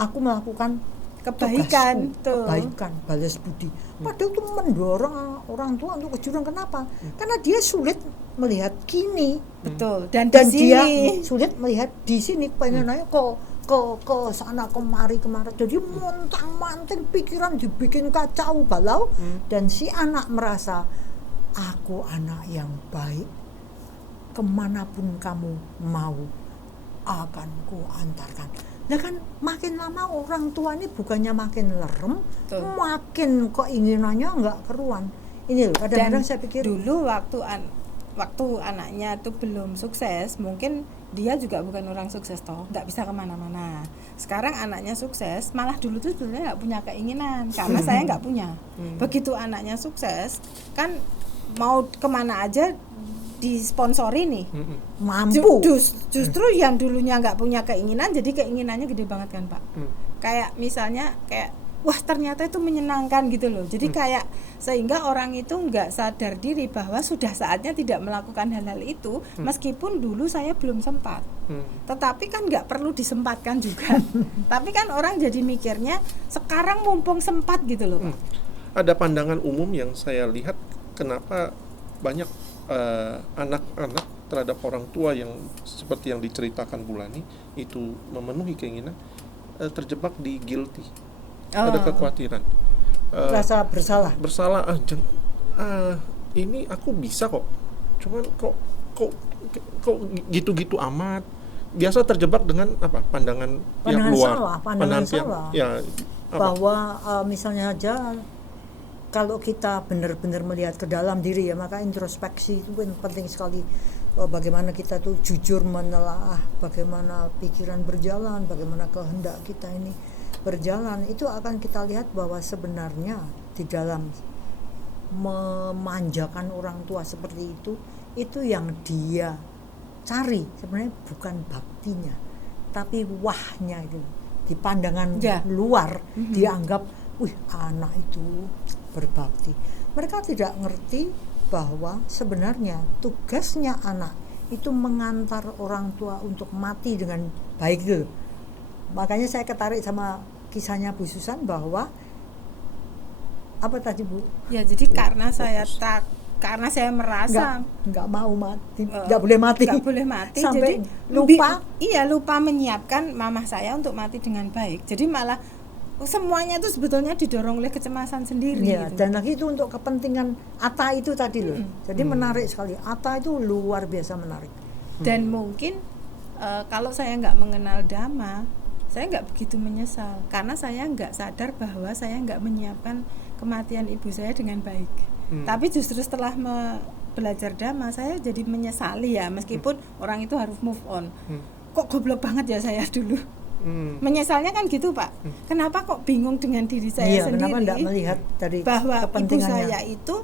Aku melakukan kebaikan tugasku, tuh. kebaikan, balas budi. Padahal itu mendorong orang tua untuk ke jurang. Kenapa? Karena dia sulit melihat kini, Betul. Dan dan di dia sini sulit melihat di sini. Pengen nanya ke sana kemari. Jadi montang-manting pikiran dibikin kacau balau, dan si anak merasa aku anak yang baik, kemanapun kamu mau akan ku antarkan. Nah kan makin lama orang tua ini bukannya makin lerem, Betul. makin keinginannya nggak keruan. Ini loh, kadang-kadang dan saya pikir dulu waktu anaknya itu belum sukses, mungkin dia juga bukan orang sukses toh, nggak bisa kemana-mana. Sekarang anaknya sukses, malah dulu tuh sebenarnya nggak punya keinginan karena saya nggak punya. Begitu anaknya sukses, kan mau kemana aja disponsori nih. mampu. Justru yang dulunya nggak punya keinginan, jadi keinginannya gede banget kan Pak. Kayak misalnya kayak wah ternyata itu menyenangkan gitu loh. Jadi kayak sehingga orang itu nggak sadar diri bahwa sudah saatnya tidak melakukan hal-hal itu, meskipun dulu saya belum sempat. Tetapi kan nggak perlu disempatkan juga. Tapi kan orang jadi mikirnya sekarang mumpung sempat gitu loh Pak. Ada pandangan umum yang saya lihat, kenapa banyak anak-anak terhadap orang tua yang seperti yang diceritakan Bulani itu memenuhi keinginan, terjebak di guilty. Ada kekhawatiran, Rasa bersalah. ini aku bisa kok, cuman kok gitu-gitu amat. Biasa terjebak dengan apa, pandangan pihak Pandangan luar, salah, pandangan pihak, salah. ya apa? Bahwa misalnya aja kalau kita benar-benar melihat ke dalam diri ya, maka introspeksi itu penting sekali. Bagaimana kita tuh jujur menelaah bagaimana pikiran berjalan, bagaimana kehendak kita ini berjalan, itu akan kita lihat bahwa sebenarnya di dalam memanjakan orang tua seperti itu yang dia cari sebenarnya bukan baktinya, tapi wahnya itu. Di pandangan luar dianggap, wih anak itu berbakti. Mereka tidak ngerti bahwa sebenarnya tugasnya anak itu mengantar orang tua untuk mati dengan baik gitu. Makanya saya ketarik sama kisahnya Bu Susan bahwa apa tadi Bu? Ya jadi karena saya merasa nggak mau mati, nggak boleh mati, sampai jadi lupa menyiapkan mamah saya untuk mati dengan baik. Jadi malah semuanya itu sebetulnya didorong oleh kecemasan sendiri. Ya, gitu. dan lagi itu untuk kepentingan Atta itu tadi loh. Jadi menarik sekali. Atta itu luar biasa menarik. Dan mungkin kalau saya nggak mengenal Dhamma, saya nggak begitu menyesal karena saya nggak sadar bahwa saya nggak menyiapkan kematian ibu saya dengan baik. Tapi justru setelah belajar Dhamma, saya jadi menyesali ya, meskipun orang itu harus move on. Kok goblok banget ya saya dulu. Menyesalnya kan gitu Pak. Kenapa kok bingung dengan diri saya sendiri? Kenapa tidak melihat dari bahwa ibu kepentingannya? saya itu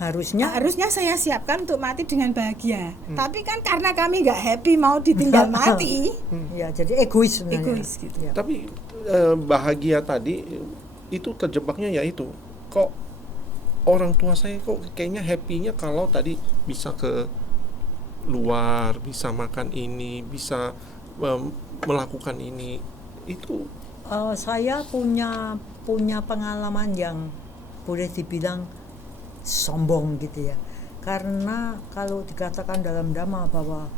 harusnya saya siapkan untuk mati dengan bahagia. Tapi kan karena kami nggak happy mau ditinggal mati. Ya, jadi egois sebenarnya. Egois gitu. Ya. Tapi bahagia tadi itu terjebaknya yaitu kok orang tua saya kok kayaknya happy-nya kalau tadi bisa ke luar, bisa makan ini, bisa melakukan ini. Itu saya punya pengalaman yang boleh dibilang sombong gitu ya. Karena kalau dikatakan dalam Dhamma bahwa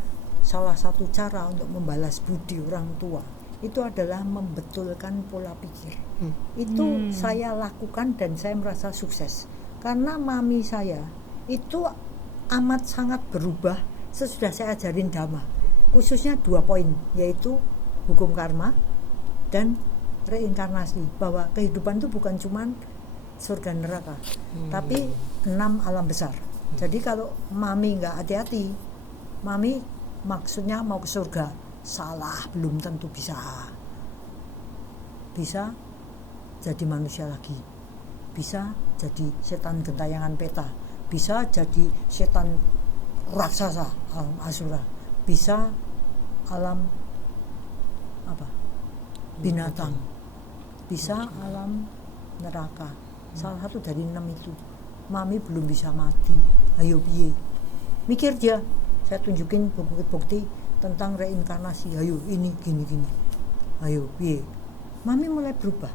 salah satu cara untuk membalas budi orang tua itu adalah membetulkan pola pikir. Itu saya lakukan dan saya merasa sukses. Karena mami saya itu amat sangat berubah sesudah saya ajarin Dhamma. Khususnya 2 poin, yaitu hukum karma dan reinkarnasi, bahwa kehidupan itu bukan cuma surga neraka, tapi 6 alam besar. Jadi kalau mami nggak hati-hati, mami maksudnya mau ke surga, salah, belum tentu bisa jadi manusia lagi, bisa jadi setan gentayangan peta, bisa jadi setan raksasa alam asura, bisa alam binatang, bisa alam neraka. Salah satu dari 6 itu. Mami belum bisa mati. Ayo piye? Mikir dia. Saya tunjukin bukti-bukti tentang reinkarnasi. Ayo ini gini. Ayo piye? Mami mulai berubah.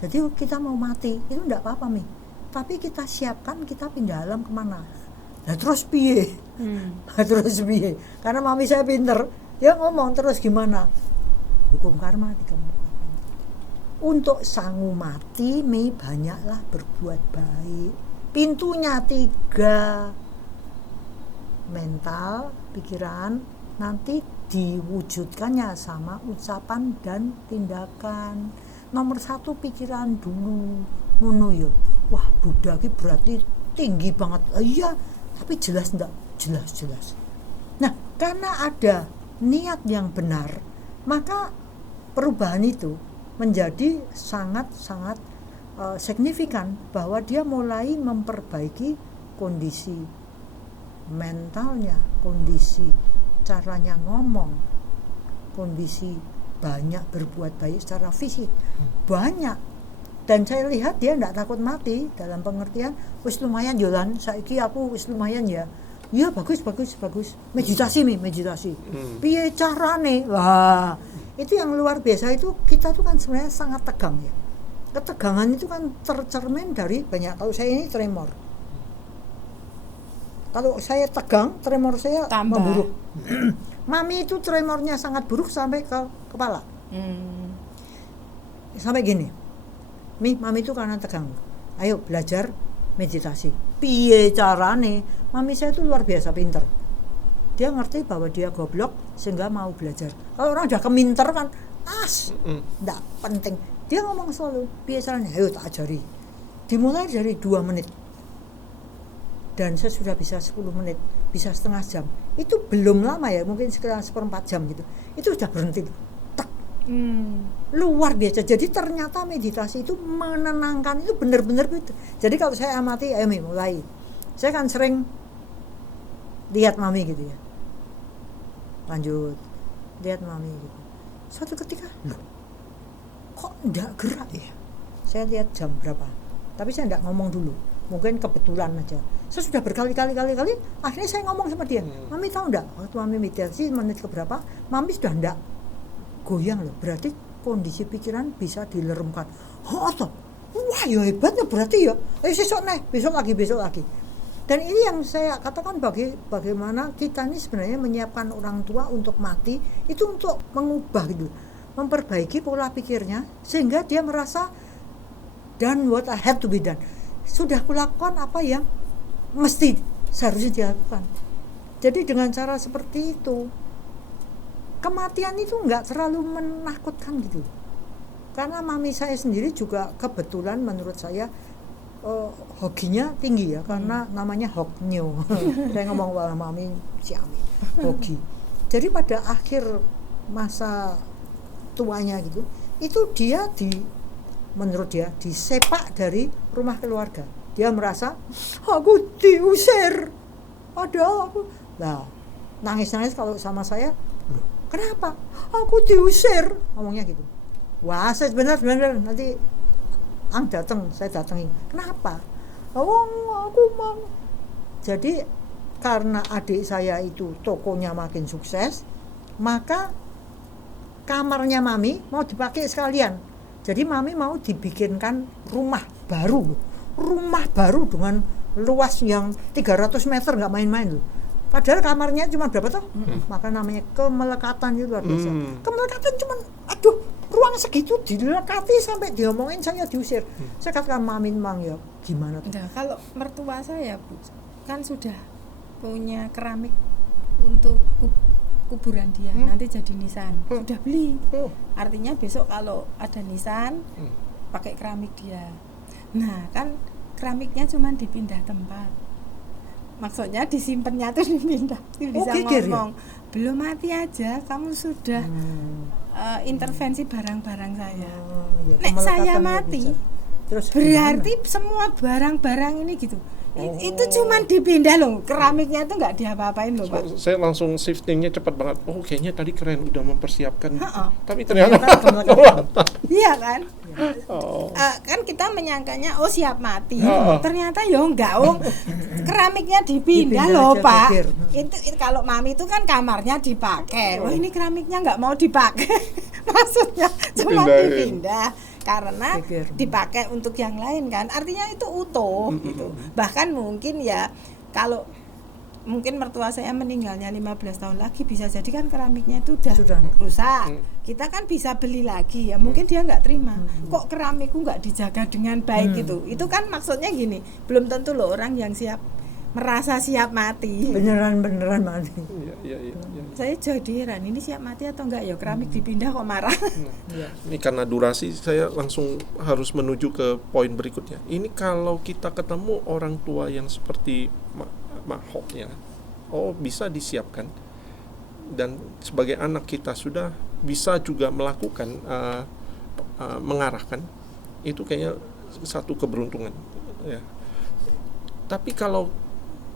Jadi kita mau mati itu enggak apa-apa Mi. Tapi kita siapkan kita pindah alam kemana. Nah terus piye? Terus piye? Karena mami saya pinter. Dia ngomong terus gimana? Hukum karma dikemukakan. Untuk sangu mati, Mi banyaklah berbuat baik. Pintunya 3. Mental, pikiran, nanti diwujudkannya sama ucapan dan tindakan. Nomor 1 pikiran dulu. Ngono yo. Wah, Buddha ki berarti tinggi banget. Iya, tapi jelas enggak? Jelas. Nah, karena ada niat yang benar, maka perubahan itu menjadi sangat-sangat signifikan bahwa dia mulai memperbaiki kondisi mentalnya, kondisi caranya ngomong, kondisi banyak berbuat baik secara fisik, banyak. Dan saya lihat dia tidak takut mati dalam pengertian wis lumayan jalan saiki aku wis lumayan ya. Ya bagus. Meditasi. Piye carane? Wah, itu yang luar biasa. Itu kita tuh kan sebenarnya sangat tegang ya. Ketegangan itu kan tercermin dari banyak. Kalau saya ini tremor. Kalau saya tegang, tremor saya Tambah. memburuk. Mami itu tremornya sangat buruk sampai ke kepala. Sampai gini. Mami itu karena tegang. Ayo belajar meditasi. Piye carane? Mami saya itu luar biasa pinter. Dia ngerti bahwa dia goblok sehingga mau belajar. Kalau orang udah keminter kan, enggak penting. Dia ngomong selalu, piye carane? Ayo tak ajari. Dimulai dari 2 menit. Dan saya sudah bisa 10 menit, bisa setengah jam. Itu belum lama ya, mungkin sekitar 1/4 jam gitu. Itu sudah berhenti. Luar biasa. Jadi ternyata meditasi itu menenangkan, itu benar-benar betul. Jadi kalau saya amati, ayo mulai. Saya kan sering lihat mami gitu ya. Lanjut, lihat mami gitu. Suatu ketika, loh, kok enggak gerak ya? Saya lihat jam berapa. Tapi saya enggak ngomong dulu. Mungkin kebetulan aja. Saya sudah berkali-kali, akhirnya saya ngomong sama dia. Mami tahu enggak? Waktu mami meditasi menit keberapa, mami sudah enggak goyang loh, berarti kondisi pikiran bisa dileremkan. Wah ya hebatnya berarti ya. Besok lagi. Dan ini yang saya katakan bagaimana kita ini sebenarnya menyiapkan orang tua untuk mati itu untuk mengubah gitu, memperbaiki pola pikirnya sehingga dia merasa done what I have to be done. Sudah kulakukan apa yang mesti seharusnya dilakukan. Jadi dengan cara seperti itu kematian itu enggak terlalu menakutkan gitu. Karena mami saya sendiri juga kebetulan menurut saya hokinya tinggi ya, karena namanya hoknyo. Saya ngomong sama mami si Ami, hoki. Jadi pada akhir masa tuanya gitu, itu dia menurut dia disepak dari rumah keluarga. Dia merasa aku diusir. Padahal aku nangis kalau sama saya. Kenapa? Aku diusir, ngomongnya gitu. Wah, saya benar nanti saya datangin. Kenapa? Aku mau. Jadi karena adik saya itu tokonya makin sukses, maka kamarnya mami mau dipakai sekalian. Jadi mami mau dibikinkan rumah baru dengan luas yang 300 meter, nggak main-main loh. Padahal kamarnya cuma berapa tuh? Maka namanya kemelekatan itu luar biasa. Kemelekatan cuma, ruang segitu dilekati sampai diomongin saya diusir. Saya katakan mami mang ya gimana tuh? Nah, kalau mertua saya Bu, kan sudah punya keramik untuk kuburan dia, nanti jadi nisan. Sudah beli. Artinya besok kalau ada nisan pakai keramik dia. Nah, kan keramiknya cuma dipindah tempat. Maksudnya disimpannya tuh dipindah, bisa ngomong. Ya? Belum mati aja, kamu sudah intervensi barang-barang saya. Nek saya mati, terus berarti semua barang-barang ini gitu Itu cuman dipindah loh, keramiknya itu nggak diapa-apain loh Pak. Saya langsung shiftingnya cepat banget. Oh kayaknya tadi keren udah mempersiapkan. Heeh. Tapi ternyata Iya kan? Oh. Kan kita menyangkanya siap mati. Oh. Ternyata ya enggak, keramiknya dipindah Dipindah loh aja, Pak. pikir. Itu kalau Mami itu kan kamarnya dipakai. Wah ini keramiknya nggak mau dipakai. Maksudnya cuma Dipindahin. dipindah karena Pikir. dipakai untuk yang lain kan. Artinya itu utuh gitu. Bahkan mungkin ya kalau mungkin mertua saya meninggalnya 15 tahun lagi, bisa jadi kan keramiknya itu Sudah. rusak. Kita kan bisa beli lagi ya, mungkin dia nggak terima. Kok keramikku nggak dijaga dengan baik gitu. Itu kan maksudnya gini, belum tentu loh orang yang merasa siap mati. beneran mati. Iya. Saya jadi heran, ini siap mati atau enggak ya, keramik dipindah kok marah. Ini karena durasi saya langsung harus menuju ke poin berikutnya. Ini kalau kita ketemu orang tua yang seperti Mahok ya, bisa disiapkan, dan sebagai anak kita sudah bisa juga melakukan mengarahkan, itu kayaknya satu keberuntungan ya. Tapi kalau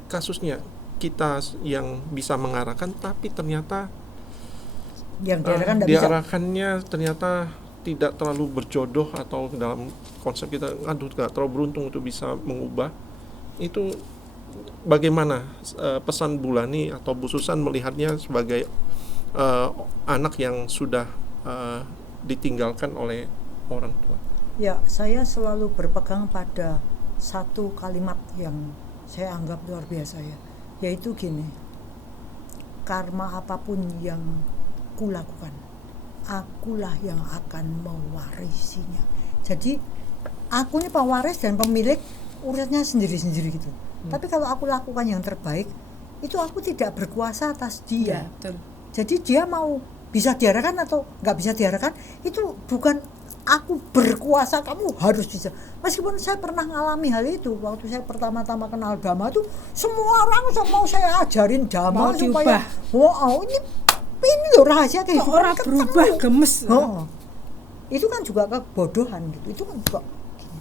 kasusnya kita yang bisa mengarahkan tapi ternyata Yang diarahkan nggak bisa. diarahkannya ternyata tidak terlalu berjodoh, atau dalam konsep kita nggak terlalu beruntung untuk bisa mengubah itu. Bagaimana pesan Bu Lani atau Bu Susan melihatnya sebagai anak yang sudah ditinggalkan oleh orang tua? Ya, saya selalu berpegang pada satu kalimat yang saya anggap luar biasa ya, yaitu gini: karma apapun yang kulakukan, akulah yang akan mewarisinya. Jadi aku ini pewaris dan pemilik urusannya sendiri-sendiri gitu. Tapi kalau aku lakukan yang terbaik, itu aku tidak berkuasa atas dia. Iya, betul. Jadi dia mau bisa diarahkan atau nggak bisa diarahkan, itu bukan aku berkuasa, kamu harus bisa. Meskipun saya pernah ngalami hal itu waktu saya pertama-tama kenal Dhamma tuh, semua orang mau saya ajarin Dhamma Mau supaya diubah. ini loh rahasia kehidupan. Orang ketemu. berubah gemes. Itu kan juga kebodohan gitu. Itu kan juga gini.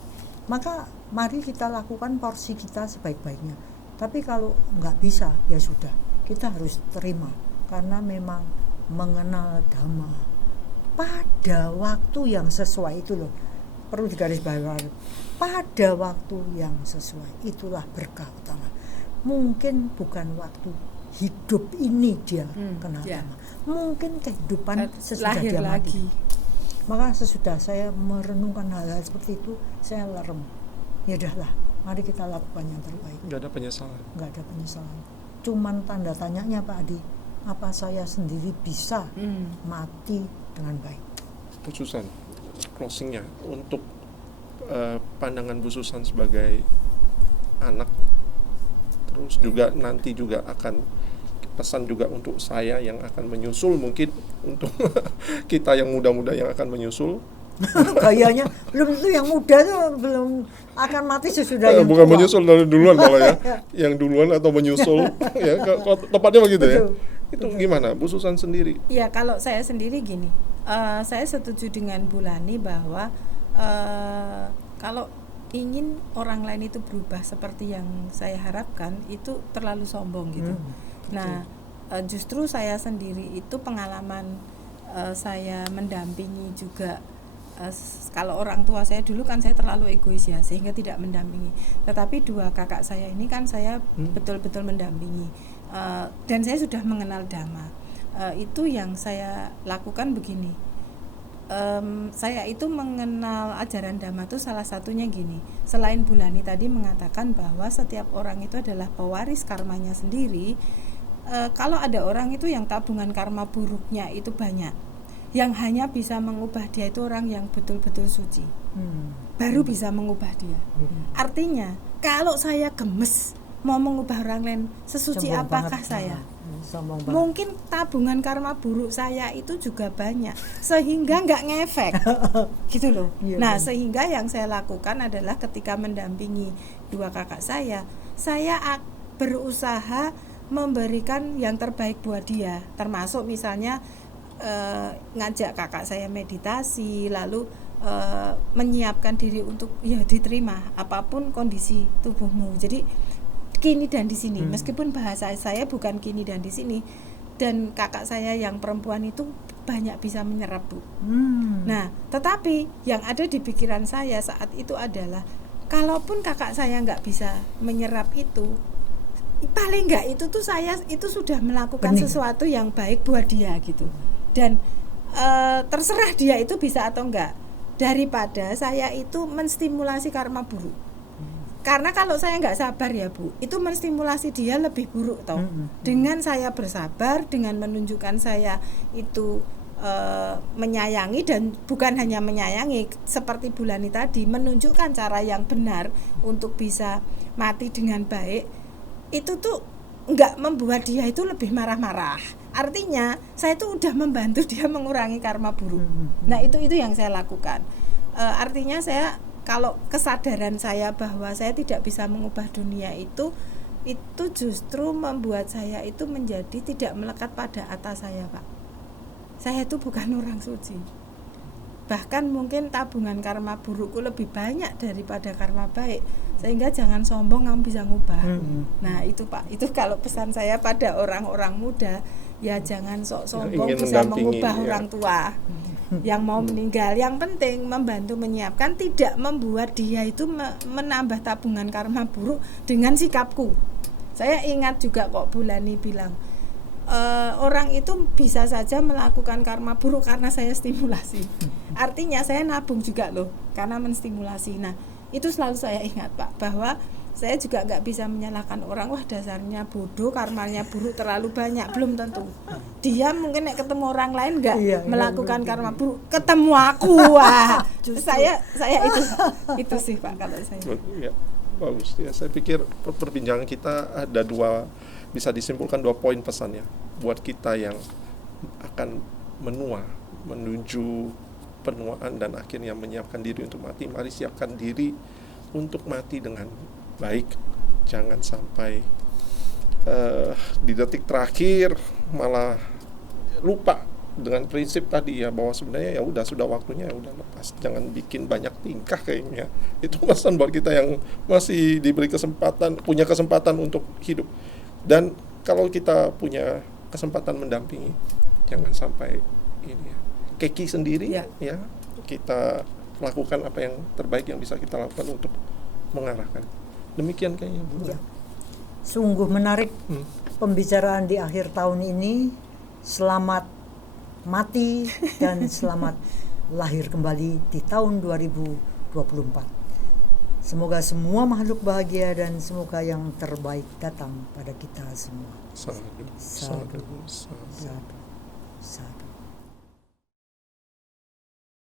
Maka mari kita lakukan porsi kita sebaik-baiknya. Tapi kalau nggak bisa, ya sudah, kita harus terima, karena memang mengenal Dhamma pada waktu yang sesuai itu loh, perlu digarisbawahi. Pada waktu yang sesuai itulah berkah utama. Mungkin bukan waktu hidup ini dia kenal Dhamma, mungkin kehidupan sesudah lahir dia mati. lagi. Maka sesudah saya merenungkan hal-hal seperti itu, saya lerem. Ya udahlah, mari kita lakukan yang terbaik. Nggak ada penyesalan. Nggak ada penyesalan. Cuman tanda tanyanya Pak Adi, apa saya sendiri bisa mati dengan baik? Bu Susan, closingnya untuk pandangan Bu Susan sebagai anak, terus juga nanti juga akan pesan juga untuk saya yang akan menyusul, mungkin untuk kita yang muda-muda yang akan menyusul. Kayaknya belum tentu yang muda tuh belum akan mati sesudah yang Bukan tua. menyusul dari duluan malah ya, yang duluan atau menyusul ya, tepatnya begitu ya. Itu gimana Bu Susan sendiri? Ya kalau saya sendiri gini, saya setuju dengan Bu Lani bahwa kalau ingin orang lain itu berubah seperti yang saya harapkan, itu terlalu sombong gitu. Nah, justru saya sendiri itu pengalaman saya mendampingi juga. Kalau orang tua saya dulu kan saya terlalu egois ya, sehingga tidak mendampingi. Tetapi dua kakak saya ini kan saya betul-betul mendampingi, dan saya sudah mengenal Dhamma. Itu yang saya lakukan begini. Saya itu mengenal ajaran Dhamma itu salah satunya gini. Selain Bu Lani tadi mengatakan bahwa setiap orang itu adalah pewaris karmanya sendiri. Kalau ada orang itu yang tabungan karma buruknya itu banyak, yang hanya bisa mengubah dia itu orang yang betul-betul suci, baru bisa mengubah dia. Artinya kalau saya gemes mau mengubah orang lain, sesuci Sombong apakah banget. saya? Sombong banget. Mungkin tabungan karma buruk saya itu juga banyak, sehingga nggak ngefek gitu loh. Iya, Nah, benar. sehingga yang saya lakukan adalah ketika mendampingi dua kakak saya berusaha memberikan yang terbaik buat dia, termasuk misalnya ngajak kakak saya meditasi, lalu menyiapkan diri untuk ya diterima apapun kondisi tubuhmu. Jadi kini dan di sini, meskipun bahasa saya bukan kini dan di sini, dan kakak saya yang perempuan itu banyak bisa menyerap, Bu. Nah, tetapi yang ada di pikiran saya saat itu adalah kalaupun kakak saya nggak bisa menyerap itu, paling nggak itu tuh saya itu sudah melakukan sesuatu yang baik buat dia gitu. Dan terserah dia itu bisa atau enggak, daripada saya itu menstimulasi karma buruk. Karena kalau saya nggak sabar ya Bu, itu menstimulasi dia lebih buruk toh. Dengan saya bersabar, dengan menunjukkan saya itu menyayangi, dan bukan hanya menyayangi seperti Bulani tadi, menunjukkan cara yang benar untuk bisa mati dengan baik, itu tuh nggak membuat dia itu lebih marah-marah. Artinya saya tuh udah membantu dia mengurangi karma buruk. Nah itu yang saya lakukan. Artinya saya, kalau kesadaran saya bahwa saya tidak bisa mengubah dunia itu justru membuat saya itu menjadi tidak melekat pada atas saya, Pak. Saya itu bukan orang suci. Bahkan mungkin tabungan karma burukku lebih banyak daripada karma baik, sehingga jangan sombong kamu bisa ngubah. Nah itu Pak, itu kalau pesan saya pada orang-orang muda, ya jangan sok sombong bisa mengubah orang tua yang mau meninggal. Yang penting membantu menyiapkan, tidak membuat dia itu menambah tabungan karma buruk dengan sikapku. Saya ingat juga kok Bulani bilang, orang itu bisa saja melakukan karma buruk karena saya stimulasi. Artinya saya nabung juga loh karena menstimulasi. Nah itu selalu saya ingat Pak, bahwa saya juga nggak bisa menyalahkan orang, wah dasarnya bodoh, karmanya buruk terlalu banyak. Belum tentu. Dia mungkin ketemu orang lain nggak melakukan karma buruk, ketemu aku, wah saya itu sih Pak kalau saya. Ya, bagus ya. Saya pikir perbincangan kita ada bisa disimpulkan 2 poin pesannya buat kita yang akan menua menuju penuaan dan akhirnya menyiapkan diri untuk mati. Mari siapkan diri untuk mati dengan baik. Jangan sampai di detik terakhir malah lupa dengan prinsip tadi ya, bahwa sebenarnya ya sudah waktunya, ya udah lepas. Jangan bikin banyak tingkah kayaknya. Itu pesan buat kita yang masih diberi punya kesempatan untuk hidup. Dan kalau kita punya kesempatan mendampingi, jangan sampai ini ya, keki sendiri ya, kita lakukan apa yang terbaik yang bisa kita lakukan untuk mengarahkan. Demikian kayaknya Bu. Ya. Sungguh menarik pembicaraan di akhir tahun ini. Selamat mati dan selamat lahir kembali di tahun 2024. Semoga semua makhluk bahagia dan semoga yang terbaik datang pada kita semua. Sadu. Sadu. Sadu. Sadu.